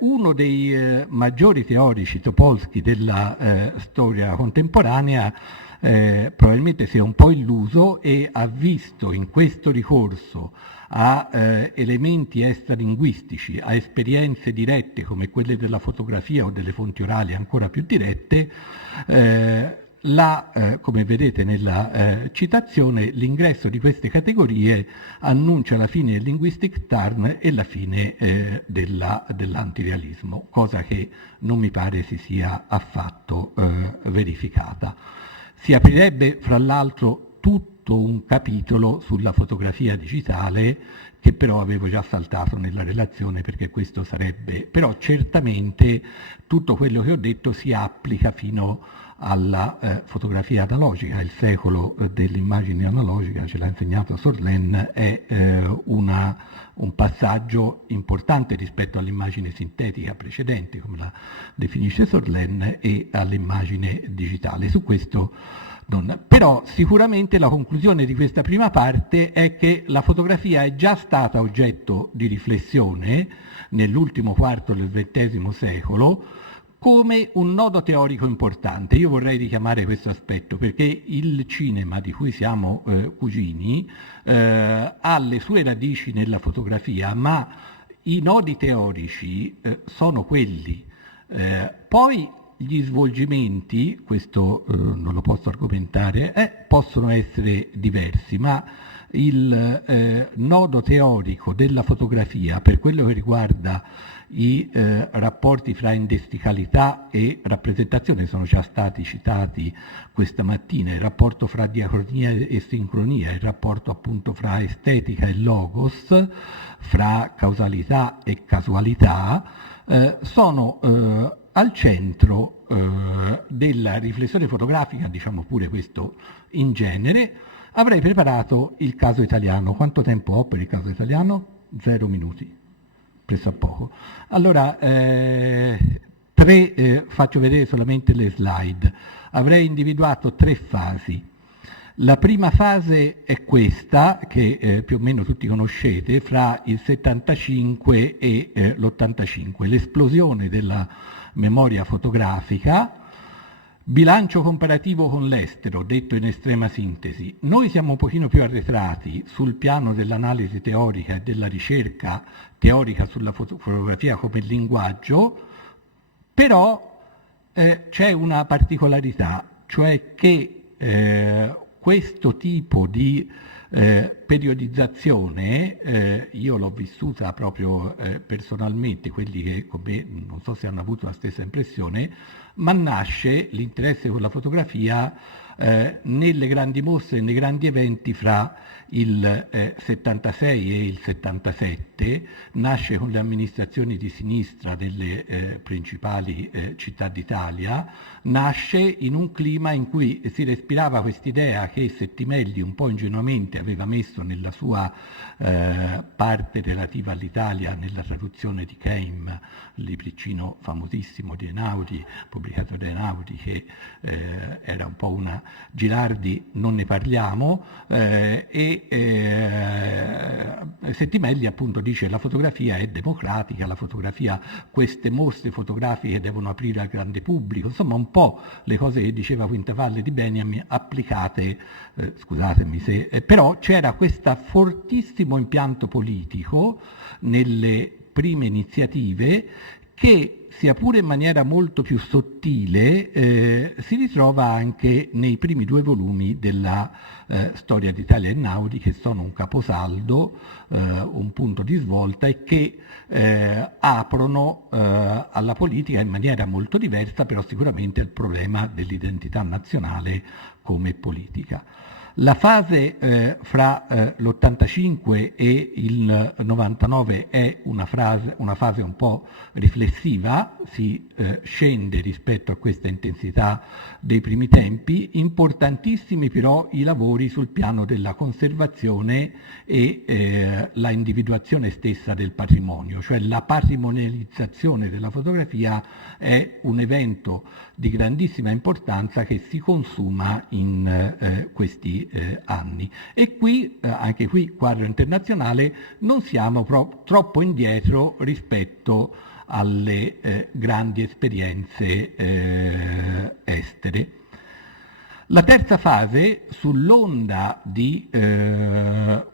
Uno dei maggiori teorici, Topolsky, della storia contemporanea, probabilmente si è un po' illuso e ha visto in questo ricorso a elementi extralinguistici, a esperienze dirette come quelle della fotografia o delle fonti orali ancora più dirette, come vedete nella citazione, l'ingresso di queste categorie annuncia la fine del linguistic turn e la fine dell'antirealismo, cosa che non mi pare si sia affatto verificata. Si aprirebbe fra l'altro tutto un capitolo sulla fotografia digitale, che però avevo già saltato nella relazione, perché questo sarebbe, però certamente tutto quello che ho detto si applica fino alla fotografia analogica. Il secolo dell'immagine analogica, ce l'ha insegnato Sorlin, è un passaggio importante rispetto all'immagine sintetica precedente, come la definisce Sorlin, e all'immagine digitale. Su questo però sicuramente la conclusione di questa prima parte è che la fotografia è già stata oggetto di riflessione nell'ultimo quarto del XX secolo come un nodo teorico importante. Io vorrei richiamare questo aspetto, perché il cinema di cui siamo cugini ha le sue radici nella fotografia, ma i nodi teorici sono quelli. Poi gli svolgimenti, questo non lo posso argomentare, possono essere diversi, ma il nodo teorico della fotografia, per quello che riguarda i rapporti fra indesticalità e rappresentazione, sono già stati citati questa mattina, il rapporto fra diacronia e sincronia, il rapporto appunto fra estetica e logos, fra causalità e casualità, sono al centro della riflessione fotografica, diciamo pure questo in genere. Avrei preparato il caso italiano. Quanto tempo ho per il caso italiano? 0 minuti, pressappoco. Allora, faccio vedere solamente le slide. Avrei individuato 3 fasi. La prima fase è questa, che più o meno tutti conoscete, fra il 75 e l'85, l'esplosione della memoria fotografica, bilancio comparativo con l'estero, detto in estrema sintesi. Noi siamo un pochino più arretrati sul piano dell'analisi teorica e della ricerca teorica sulla fotografia come linguaggio, però c'è una particolarità, cioè che questo tipo di periodizzazione, io l'ho vissuta proprio personalmente, quelli che con me non so se hanno avuto la stessa impressione, ma nasce l'interesse per la fotografia nelle grandi mostre, nei grandi eventi fra il 76 e il 77, nasce con le amministrazioni di sinistra delle principali città d'Italia, nasce in un clima in cui si respirava quest'idea che Settimelli un po' ingenuamente aveva messo nella sua parte relativa all'Italia, nella traduzione di Keim, il libricino famosissimo di Einaudi, pubblicato da Einaudi, che era un po' una Gilardi, non ne parliamo, Settimelli appunto dice la fotografia è democratica, la fotografia, queste mostre fotografiche devono aprire al grande pubblico, insomma un po' le cose che diceva Quintavalle di Beniam applicate, scusatemi se, però c'era questo fortissimo impianto politico nelle prime iniziative che, sia pure in maniera molto più sottile, si ritrova anche nei primi 2 volumi della Storia d'Italia Einaudi, che sono un caposaldo, un punto di svolta e che aprono alla politica in maniera molto diversa, però sicuramente al problema dell'identità nazionale come politica. La fase fra l'85 e il 99 è una fase un po' riflessiva, si scende rispetto a questa intensità dei primi tempi, importantissimi però i lavori sul piano della conservazione e la individuazione stessa del patrimonio, cioè la patrimonializzazione della fotografia è un evento di grandissima importanza che si consuma in questi anni. E qui, anche qui, quadro internazionale, non siamo troppo indietro rispetto alle grandi esperienze estere. La terza fase, sull'onda di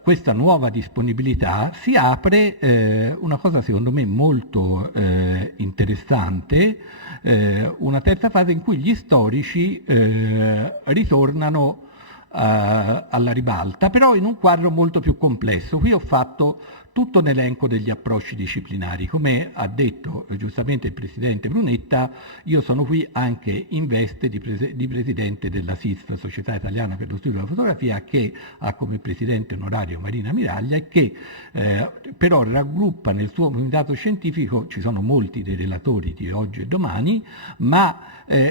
questa nuova disponibilità, si apre una cosa secondo me molto interessante, una terza fase in cui gli storici ritornano alla ribalta, però in un quadro molto più complesso. Qui ho fatto tutto un elenco degli approcci disciplinari. Come ha detto giustamente il Presidente Brunetta, io sono qui anche in veste di Presidente della SISF, Società Italiana per lo Studio della Fotografia, che ha come Presidente onorario Marina Miraglia e che però raggruppa nel suo comitato scientifico, ci sono molti dei relatori di oggi e domani, ma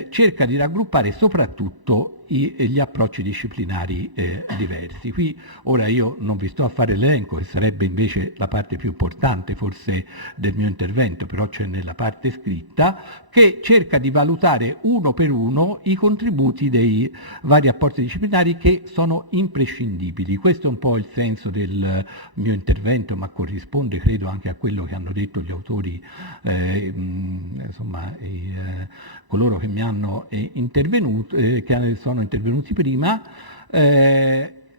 cerca di raggruppare soprattutto gli approcci disciplinari diversi. Qui ora io non vi sto a fare l'elenco, che sarebbe invece la parte più importante forse del mio intervento, però c'è nella parte scritta, che cerca di valutare uno per uno i contributi dei vari apporti disciplinari che sono imprescindibili. Questo è un po' il senso del mio intervento, ma corrisponde credo anche a quello che hanno detto gli autori, coloro che mi hanno che sono intervenuti prima.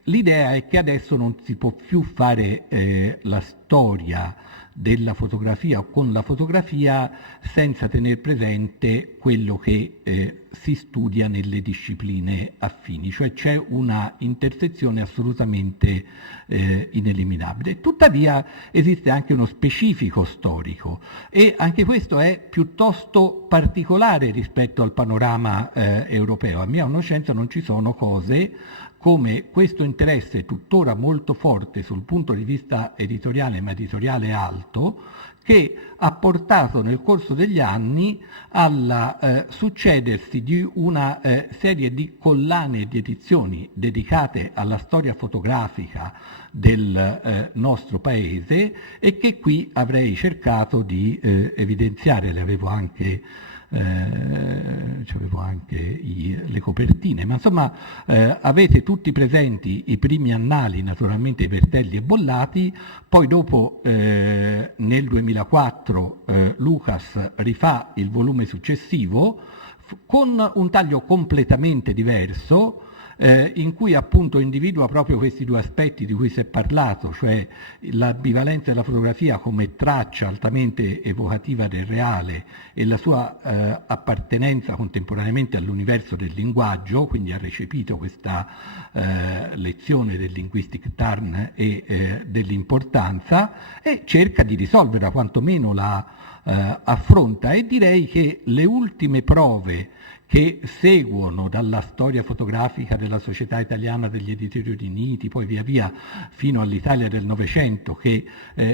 L'idea è che adesso non si può più fare la storia della fotografia o con la fotografia senza tener presente quello che si studia nelle discipline affini, cioè c'è una intersezione assolutamente ineliminabile. Tuttavia esiste anche uno specifico storico e anche questo è piuttosto particolare rispetto al panorama europeo. A mia conoscenza non ci sono cose come questo interesse tuttora molto forte sul punto di vista editoriale, ma editoriale alto, che ha portato nel corso degli anni al succedersi di una serie di collane e di edizioni dedicate alla storia fotografica del nostro paese e che qui avrei cercato di evidenziare. Le avevo anche le copertine, ma insomma avete tutti presenti i primi annali, naturalmente Bertelli e Bollati, poi dopo nel 2004 Lucas rifà il volume successivo con un taglio completamente diverso, in cui appunto individua proprio questi due aspetti di cui si è parlato, cioè l'ambivalenza della fotografia come traccia altamente evocativa del reale e la sua appartenenza contemporaneamente all'universo del linguaggio, quindi ha recepito questa lezione del linguistic turn e dell'importanza, e cerca di risolverla, quantomeno la affronta, e direi che le ultime prove che seguono dalla storia fotografica della Società Italiana degli Editori Uniti, poi via via fino all'Italia del Novecento, che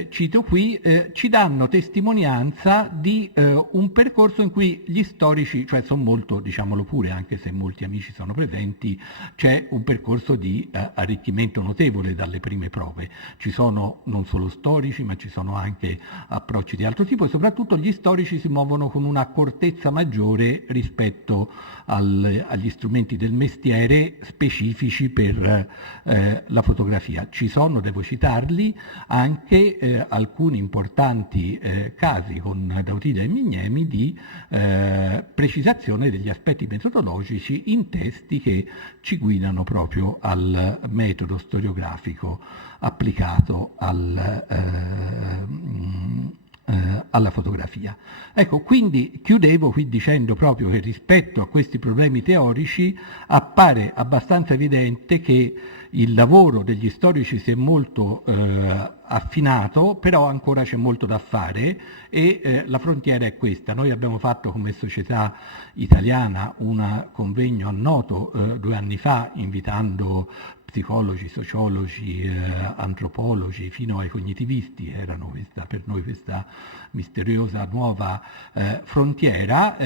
cito qui, ci danno testimonianza di un percorso in cui gli storici, cioè sono molto, diciamolo pure, anche se molti amici sono presenti, c'è un percorso di arricchimento notevole dalle prime prove. Ci sono non solo storici, ma ci sono anche approcci di altro tipo, e soprattutto gli storici si muovono con un'accortezza maggiore rispetto agli strumenti del mestiere specifici per la fotografia. Ci sono, devo citarli, anche alcuni importanti casi con Dautila e Mignemi di precisazione degli aspetti metodologici in testi che ci guidano proprio al metodo storiografico applicato alla fotografia. Ecco, quindi chiudevo qui dicendo proprio che rispetto a questi problemi teorici appare abbastanza evidente che il lavoro degli storici si è molto affinato, però ancora c'è molto da fare, e la frontiera è questa. Noi abbiamo fatto come Società Italiana un convegno a Noto 2 anni fa, invitando psicologi, sociologi, antropologi, fino ai cognitivisti. Erano per noi questa misteriosa nuova frontiera,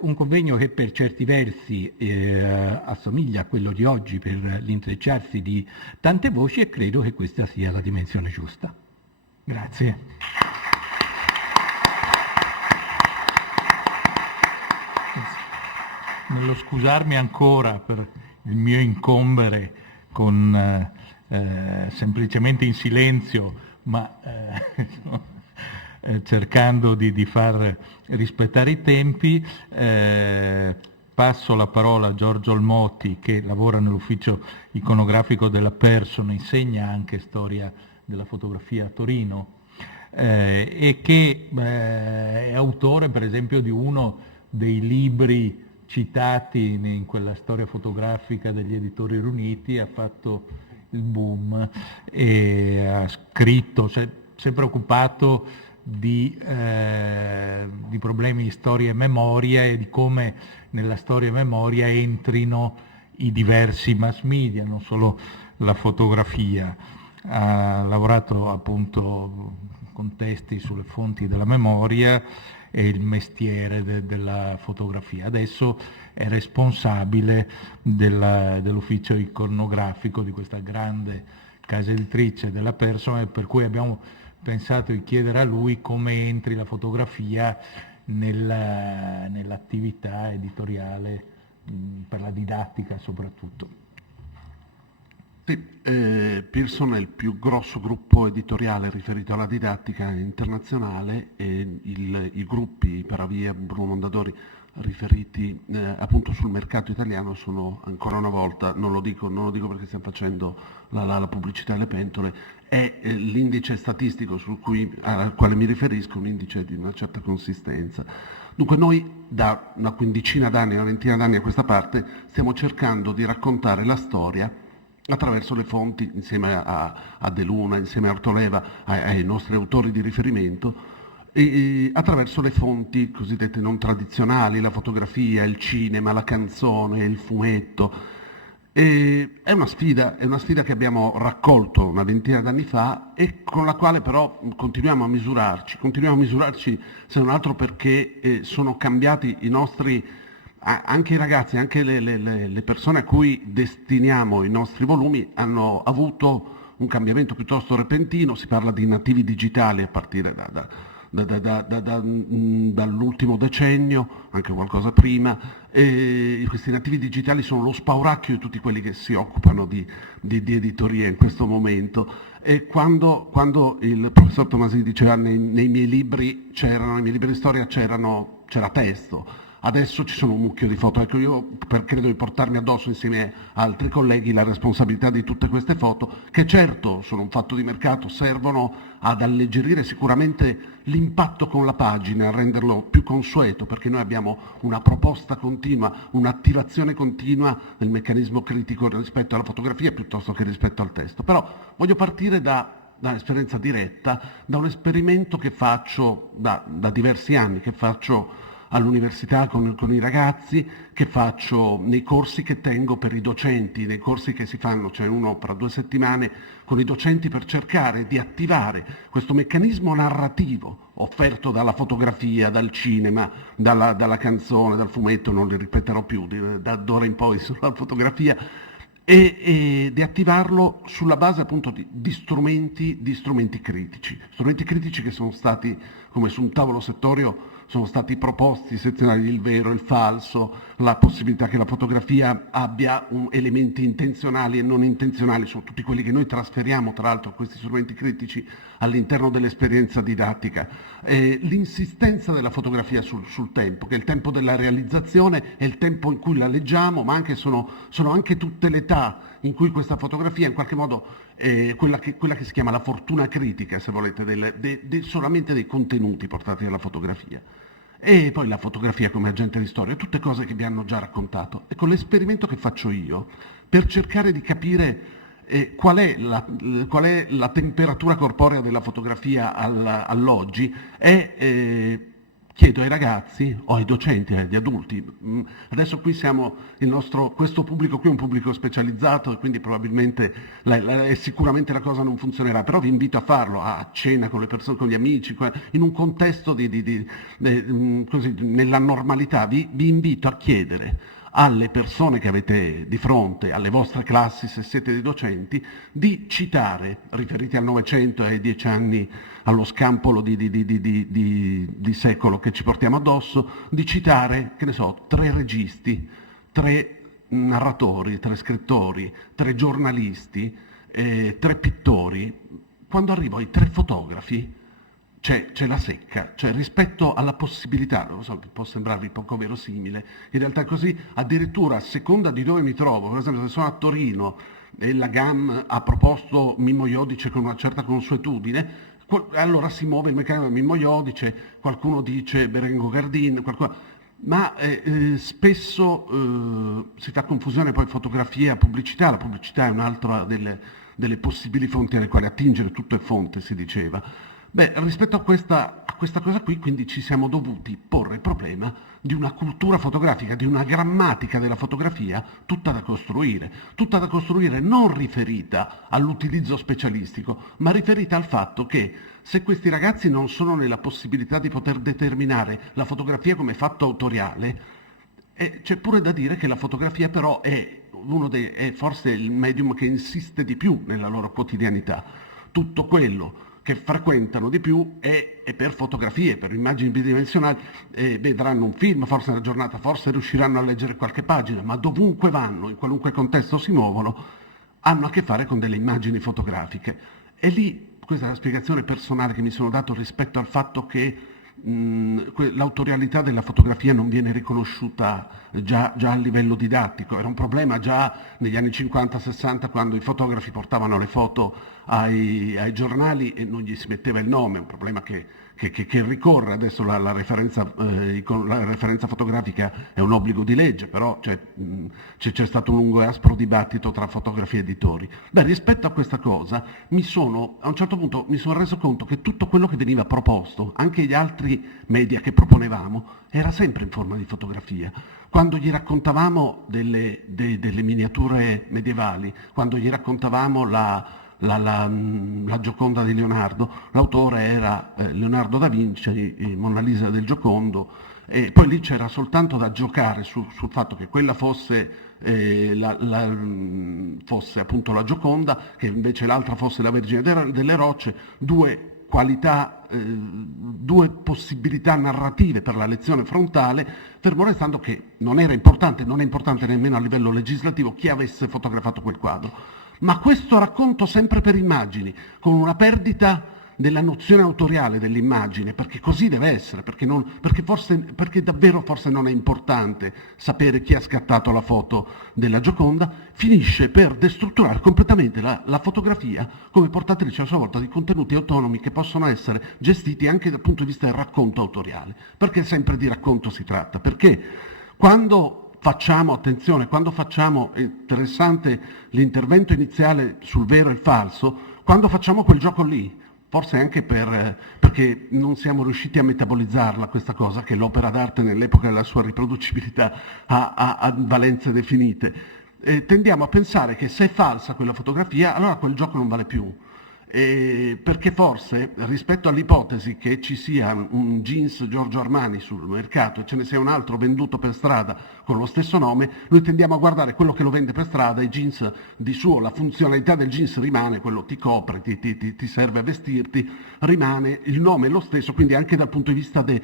un convegno che per certi versi assomiglia a quello di oggi per l'intrecciarsi di tante voci, e credo che questa sia la dimensione giusta. Grazie. Nello scusarmi ancora per il mio incombere con semplicemente in silenzio, ma cercando di far rispettare i tempi, passo la parola a Giorgio Olmotti, che lavora nell'ufficio iconografico della Persona, insegna anche storia della fotografia a Torino, e che è autore per esempio di uno dei libri citati in quella storia fotografica degli Editori Riuniti. Ha fatto il boom e ha scritto, si è preoccupato di problemi di storia e memoria, e di come nella storia e memoria entrino i diversi mass media, non solo la fotografia. Ha lavorato appunto con testi sulle fonti della memoria e il mestiere della fotografia. Adesso è responsabile dell'ufficio iconografico di questa grande casa editrice della Persona, e per cui abbiamo pensato di chiedere a lui come entri la fotografia nell'attività editoriale, per la didattica soprattutto. Sì, Pearson è il più grosso gruppo editoriale riferito alla didattica internazionale, e i gruppi Paravia, Bruno Mondadori, riferiti appunto sul mercato italiano sono, ancora una volta, non lo dico perché stiamo facendo la pubblicità alle pentole, è l'indice statistico al quale mi riferisco, un indice di una certa consistenza. Dunque noi da una quindicina d'anni, una ventina d'anni a questa parte stiamo cercando di raccontare la storia attraverso le fonti, insieme a De Luna, insieme a Ortoleva, ai nostri autori di riferimento, e attraverso le fonti cosiddette non tradizionali, la fotografia, il cinema, la canzone, il fumetto. È una sfida che abbiamo raccolto una ventina d'anni fa, e con la quale però continuiamo a misurarci se non altro perché sono cambiati i nostri, anche i ragazzi, anche le persone a cui destiniamo i nostri volumi hanno avuto un cambiamento piuttosto repentino. Si parla di nativi digitali a partire dall'ultimo decennio, anche qualcosa prima, e questi nativi digitali sono lo spauracchio di tutti quelli che si occupano di editoria in questo momento. E quando il professor Tomasini diceva nei miei libri di storia c'era testo, Adesso ci sono un mucchio di foto, ecco io credo di portarmi addosso insieme a altri colleghi la responsabilità di tutte queste foto, che certo sono un fatto di mercato, servono ad alleggerire sicuramente l'impatto con la pagina, a renderlo più consueto, perché noi abbiamo una proposta continua, un'attivazione continua del meccanismo critico rispetto alla fotografia piuttosto che rispetto al testo. Però voglio partire da un'esperienza diretta, da un esperimento che faccio da diversi anni, che faccio all'università con i ragazzi, che faccio nei corsi che tengo per i docenti, nei corsi che si fanno, c'è uno tra 2 settimane, con i docenti per cercare di attivare questo meccanismo narrativo offerto dalla fotografia, dal cinema, dalla canzone, dal fumetto, non li ripeterò più, da d'ora in poi sulla fotografia, e di attivarlo sulla base appunto di strumenti critici che sono stati, come su un tavolo settorio, sono stati proposti, sezionare il vero, il falso, la possibilità che la fotografia abbia elementi intenzionali e non intenzionali, sono tutti quelli che noi trasferiamo tra l'altro questi strumenti critici all'interno dell'esperienza didattica. L'insistenza della fotografia sul tempo, che è il tempo della realizzazione, è il tempo in cui la leggiamo, ma anche sono anche tutte le età in cui questa fotografia in qualche modo quella che si chiama la fortuna critica, se volete, solamente dei contenuti portati dalla fotografia. E poi la fotografia come agente di storia, tutte cose che vi hanno già raccontato. Ecco, l'esperimento che faccio io per cercare di capire qual è la temperatura corporea della fotografia all'oggi chiedo ai ragazzi o ai docenti, agli adulti, adesso qui siamo, questo pubblico qui è un pubblico specializzato e quindi probabilmente sicuramente la cosa non funzionerà, però vi invito a farlo a cena con le persone, con gli amici, in un contesto così, nella normalità, vi invito a chiedere alle persone che avete di fronte, alle vostre classi, se siete dei docenti, di citare, riferiti al Novecento e ai 10 anni, allo scampolo di secolo che ci portiamo addosso, di citare, che ne so, 3 registi, 3 narratori, 3 scrittori, 3 giornalisti, 3 pittori. Quando arrivo ai 3 fotografi, c'è la secca, cioè rispetto alla possibilità, non so, può sembrarvi poco verosimile, in realtà è così, addirittura a seconda di dove mi trovo, per esempio se sono a Torino e la GAM ha proposto Mimmo Iodice con una certa consuetudine, allora si muove il meccanismo Mimmo Iodice, qualcuno dice Berengo Gardin, ma spesso si fa confusione poi fotografia e pubblicità, la pubblicità è un'altra delle possibili fonti alle quali attingere, tutto è fonte si diceva. Beh, rispetto a questa cosa qui, quindi ci siamo dovuti porre il problema di una cultura fotografica, di una grammatica della fotografia tutta da costruire non riferita all'utilizzo specialistico, ma riferita al fatto che se questi ragazzi non sono nella possibilità di poter determinare la fotografia come fatto autoriale, c'è pure da dire che la fotografia però è forse il medium che insiste di più nella loro quotidianità. Tutto quello che frequentano di più è per fotografie, per immagini bidimensionali, vedranno un film, forse una giornata, forse riusciranno a leggere qualche pagina, ma dovunque vanno, in qualunque contesto si muovono, hanno a che fare con delle immagini fotografiche. E lì, questa è la spiegazione personale che mi sono dato rispetto al fatto che l'autorialità della fotografia non viene riconosciuta già a livello didattico. Era un problema già negli anni 50-60 quando i fotografi portavano le foto ai giornali e non gli si metteva il nome, un problema che ricorre adesso la referenza fotografica è un obbligo di legge, però c'è stato un lungo e aspro dibattito tra fotografi e editori. Beh, rispetto a questa cosa a un certo punto mi sono reso conto che tutto quello che veniva proposto, anche gli altri media che proponevamo, era sempre in forma di fotografia. Quando gli raccontavamo delle miniature medievali, quando gli raccontavamo la Gioconda di Leonardo, l'autore era Leonardo da Vinci, Monna Lisa del Giocondo, e poi lì c'era soltanto da giocare sul fatto che quella fosse appunto la Gioconda, che invece l'altra fosse la Vergine delle Rocce, due qualità, 2 possibilità narrative per la lezione frontale, fermo restando che non è importante nemmeno a livello legislativo chi avesse fotografato quel quadro. Ma questo racconto sempre per immagini, con una perdita della nozione autoriale dell'immagine, perché così deve essere, perché davvero forse non è importante sapere chi ha scattato la foto della Gioconda, finisce per destrutturare completamente la fotografia come portatrice a sua volta di contenuti autonomi che possono essere gestiti anche dal punto di vista del racconto autoriale. Perché sempre di racconto si tratta? Perché quando facciamo, attenzione, quando facciamo, è interessante l'intervento iniziale sul vero e il falso, quando facciamo quel gioco lì, forse anche perché non siamo riusciti a metabolizzarla questa cosa, che l'opera d'arte nell'epoca della sua riproducibilità ha valenze definite, tendiamo a pensare che se è falsa quella fotografia, allora quel gioco non vale più. Perché forse rispetto all'ipotesi che ci sia un jeans Giorgio Armani sul mercato e ce ne sia un altro venduto per strada con lo stesso nome, noi tendiamo a guardare quello che lo vende per strada, i jeans di suo, la funzionalità del jeans rimane, quello ti copre, ti serve a vestirti, rimane, il nome è lo stesso, quindi anche dal punto di vista dei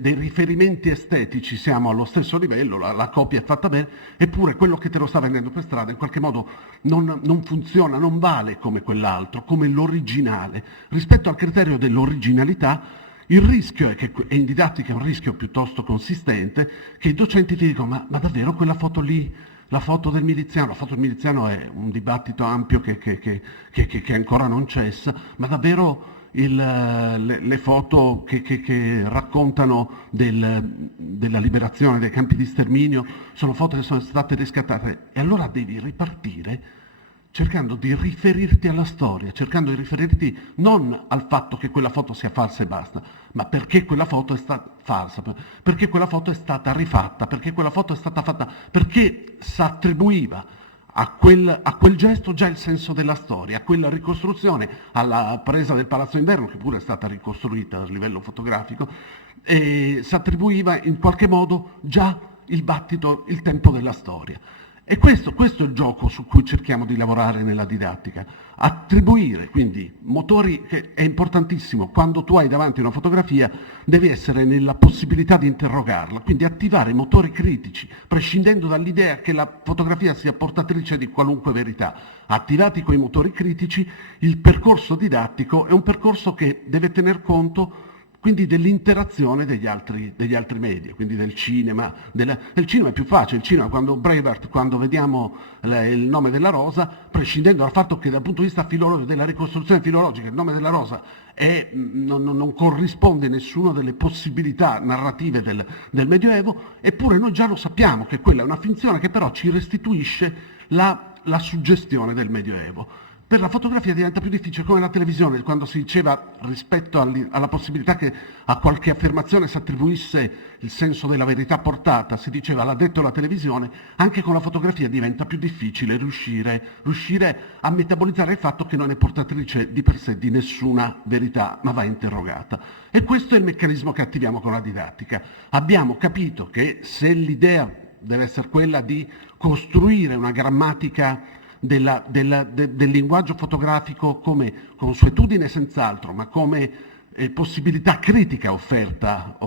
riferimenti estetici siamo allo stesso livello, la copia è fatta bene, eppure quello che te lo sta vendendo per strada in qualche modo non funziona, non vale come quell'altro, come l'originale. Rispetto al criterio dell'originalità, il rischio è che, e in didattica è un rischio piuttosto consistente, che i docenti ti dicono ma davvero quella foto lì, la foto del miliziano è un dibattito ampio che ancora non cessa, ma davvero le foto che raccontano della liberazione dei campi di sterminio sono foto che sono state riscattate, e allora devi ripartire cercando di riferirti alla storia, cercando di riferirti non al fatto che quella foto sia falsa e basta, ma perché quella foto è stata falsa, perché quella foto è stata rifatta, perché quella foto è stata fatta, perché si attribuiva a quel gesto già il senso della storia, a quella ricostruzione, alla presa del Palazzo Inverno, che pure è stata ricostruita a livello fotografico, e si attribuiva in qualche modo già il battito, il tempo della storia. E questo è il gioco su cui cerchiamo di lavorare nella didattica, attribuire quindi motori, che è importantissimo, quando tu hai davanti una fotografia devi essere nella possibilità di interrogarla, quindi attivare motori critici, prescindendo dall'idea che la fotografia sia portatrice di qualunque verità. Attivati quei motori critici, il percorso didattico è un percorso che deve tener conto quindi dell'interazione degli altri media, quindi del cinema. Il cinema è più facile, il cinema quando vediamo il nome della rosa, prescindendo dal fatto che dal punto di vista della ricostruzione filologica il nome della rosa non corrisponde a nessuna delle possibilità narrative del Medioevo, eppure noi già lo sappiamo che quella è una finzione che però ci restituisce la suggestione del Medioevo. Per la fotografia diventa più difficile, come la televisione, quando si diceva rispetto alla possibilità che a qualche affermazione si attribuisse il senso della verità portata, si diceva l'ha detto la televisione, anche con la fotografia diventa più difficile riuscire a metabolizzare il fatto che non è portatrice di per sé di nessuna verità, ma va interrogata. E questo è il meccanismo che attiviamo con la didattica. Abbiamo capito che se l'idea deve essere quella di costruire una grammatica del linguaggio fotografico come consuetudine senz'altro, ma come possibilità critica offerta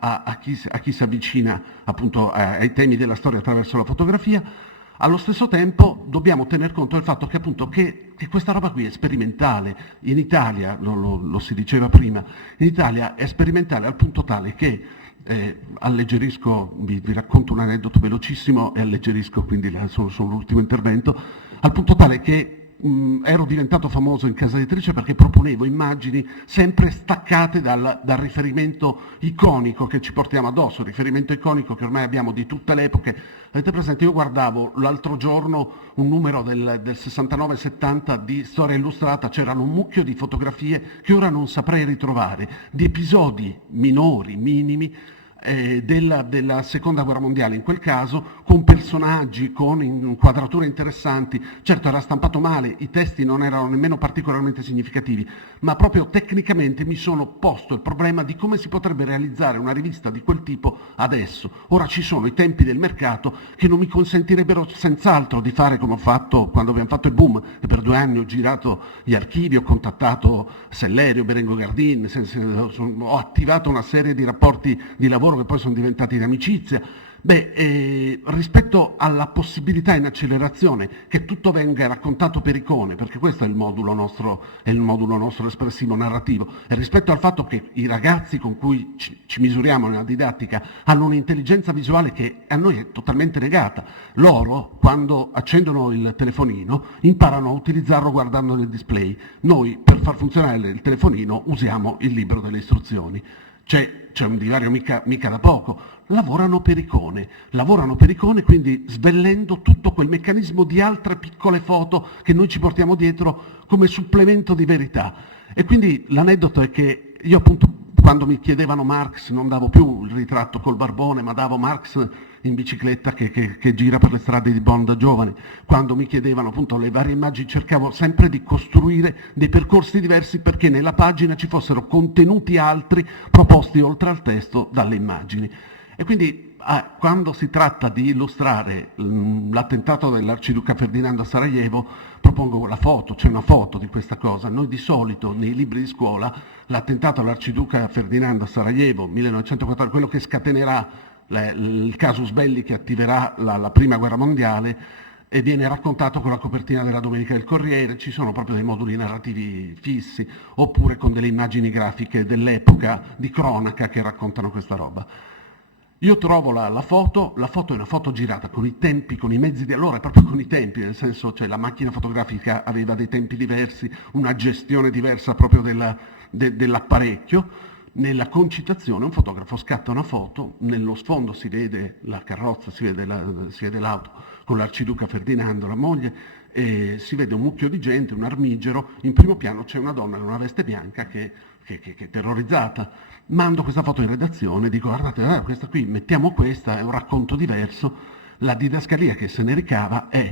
a chi si avvicina appunto ai temi della storia attraverso la fotografia, allo stesso tempo dobbiamo tener conto del fatto che appunto che questa roba qui è sperimentale. In Italia, lo si diceva prima, in Italia è sperimentale al punto tale che alleggerisco, vi racconto un aneddoto velocissimo e alleggerisco, quindi sono l'ultimo intervento, al punto tale che ero diventato famoso in casa editrice perché proponevo immagini sempre staccate dal riferimento iconico che ci portiamo addosso, riferimento iconico che ormai abbiamo di tutte le epoche. Avete presente? Io guardavo l'altro giorno un numero del 69-70 di Storia Illustrata, c'erano un mucchio di fotografie che ora non saprei ritrovare, di episodi minori, minimi, della seconda guerra mondiale in quel caso, con personaggi, con inquadrature interessanti. Certo era stampato male, i testi non erano nemmeno particolarmente significativi, ma proprio tecnicamente mi sono posto il problema di come si potrebbe realizzare una rivista di quel tipo adesso. Ora ci sono i tempi del mercato che non mi consentirebbero senz'altro di fare come ho fatto quando abbiamo fatto il boom, e per 2 anni ho girato gli archivi, ho contattato Sellerio, Berengo Gardin, ho attivato una serie di rapporti di lavoro che poi sono diventati di amicizia, Rispetto alla possibilità in accelerazione che tutto venga raccontato per icone, perché questo è il modulo nostro espressivo narrativo, e rispetto al fatto che i ragazzi con cui ci misuriamo nella didattica hanno un'intelligenza visuale che a noi è totalmente negata. Loro, quando accendono il telefonino, imparano a utilizzarlo guardando nel display. Noi, per far funzionare il telefonino, usiamo il libro delle istruzioni. C'è un divario mica da poco. Lavorano per icone, quindi svellendo tutto quel meccanismo di altre piccole foto che noi ci portiamo dietro come supplemento di verità. E quindi l'aneddoto è che io appunto, quando mi chiedevano Marx, non davo più il ritratto col barbone, ma davo Marx in bicicletta che gira per le strade di Bonn da giovane. Quando mi chiedevano appunto le varie immagini, cercavo sempre di costruire dei percorsi diversi perché nella pagina ci fossero contenuti altri proposti oltre al testo dalle immagini. E quindi quando si tratta di illustrare l'attentato dell'Arciduca Ferdinando a Sarajevo, propongo la foto, c'è una foto di questa cosa. Noi di solito nei libri di scuola l'attentato all'Arciduca Ferdinando a Sarajevo, 1914, quello che scatenerà il casus belli che attiverà la prima guerra mondiale, e viene raccontato con la copertina della Domenica del Corriere, ci sono proprio dei moduli narrativi fissi, oppure con delle immagini grafiche dell'epoca di cronaca che raccontano questa roba. Io trovo la foto è una foto girata con i tempi, con i mezzi di allora, proprio con i tempi, nel senso, cioè la macchina fotografica aveva dei tempi diversi, una gestione diversa proprio dell'apparecchio. Nella concitazione un fotografo scatta una foto, nello sfondo si vede la carrozza, si vede l'auto con l'Arciduca Ferdinando, la moglie, e si vede un mucchio di gente, un armigero, in primo piano c'è una donna in una veste bianca che è terrorizzata. Mando questa foto in redazione, dico guardate, questa qui, mettiamo questa, è un racconto diverso, la didascalia che se ne ricava è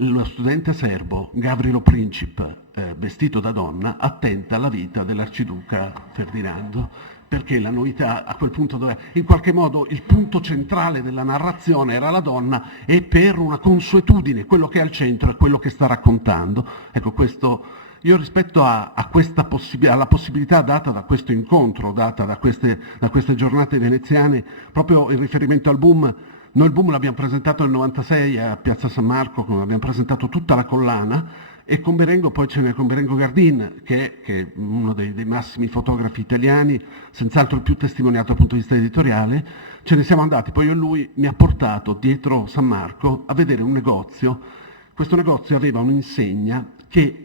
lo studente serbo Gavrilo Princip, vestito da donna, attenta alla vita dell'Arciduca Ferdinando, perché la novità a quel punto dove in qualche modo il punto centrale della narrazione era la donna, e per una consuetudine quello che è al centro è quello che sta raccontando. Ecco, questo io rispetto alla possibilità data da questo incontro, data da queste giornate veneziane, proprio in riferimento al boom. Noi il boom l'abbiamo presentato nel 96 a Piazza San Marco, abbiamo presentato tutta la collana, e con Berengo poi ce n'è con Berengo Gardin, che è uno dei massimi fotografi italiani, senz'altro il più testimoniato dal punto di vista editoriale. Ce ne siamo andati, poi io e lui mi ha portato dietro San Marco a vedere un negozio. Questo negozio aveva un'insegna che,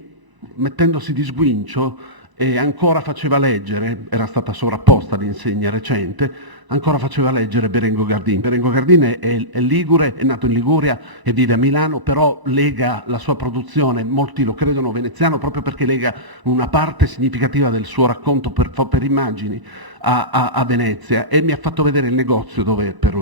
mettendosi di sguincio, e ancora faceva leggere, era stata sovrapposta l'insegna recente, ancora faceva leggere Berengo Gardin. Berengo Gardin è ligure, è nato in Liguria e vive a Milano, però lega la sua produzione, molti lo credono veneziano, proprio perché lega una parte significativa del suo racconto per immagini a Venezia, e mi ha fatto vedere il negozio dove per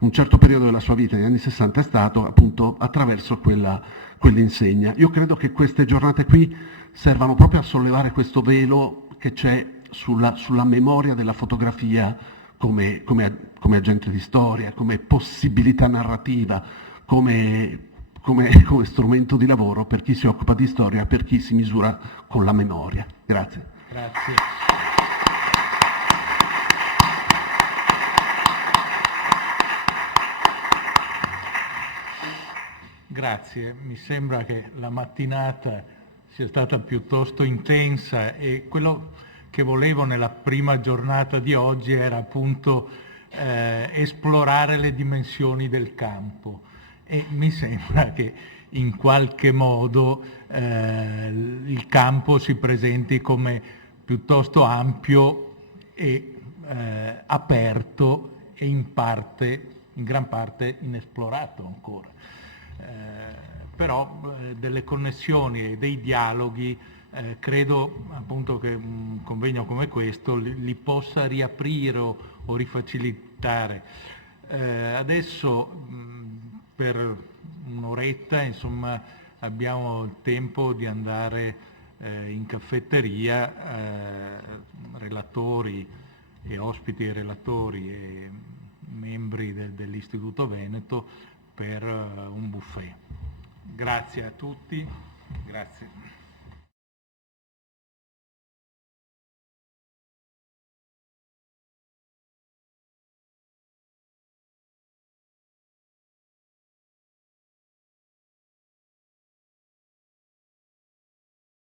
un certo periodo della sua vita, negli anni 60, è stato appunto attraverso quell'insegna. Io credo che queste giornate qui servano proprio a sollevare questo velo che c'è sulla memoria della fotografia come agente di storia, come possibilità narrativa, come strumento di lavoro per chi si occupa di storia, per chi si misura con la memoria. Grazie. Grazie. Grazie, mi sembra che la mattinata sia stata piuttosto intensa, e quello che volevo nella prima giornata di oggi era appunto esplorare le dimensioni del campo, e mi sembra che in qualche modo il campo si presenti come piuttosto ampio e aperto, e in gran parte inesplorato ancora. Però delle connessioni e dei dialoghi credo appunto che un convegno come questo li possa riaprire o rifacilitare. Adesso per un'oretta insomma abbiamo il tempo di andare in caffetteria, relatori e ospiti e relatori e membri dell'Istituto Veneto, per un buffet. Grazie a tutti. Grazie.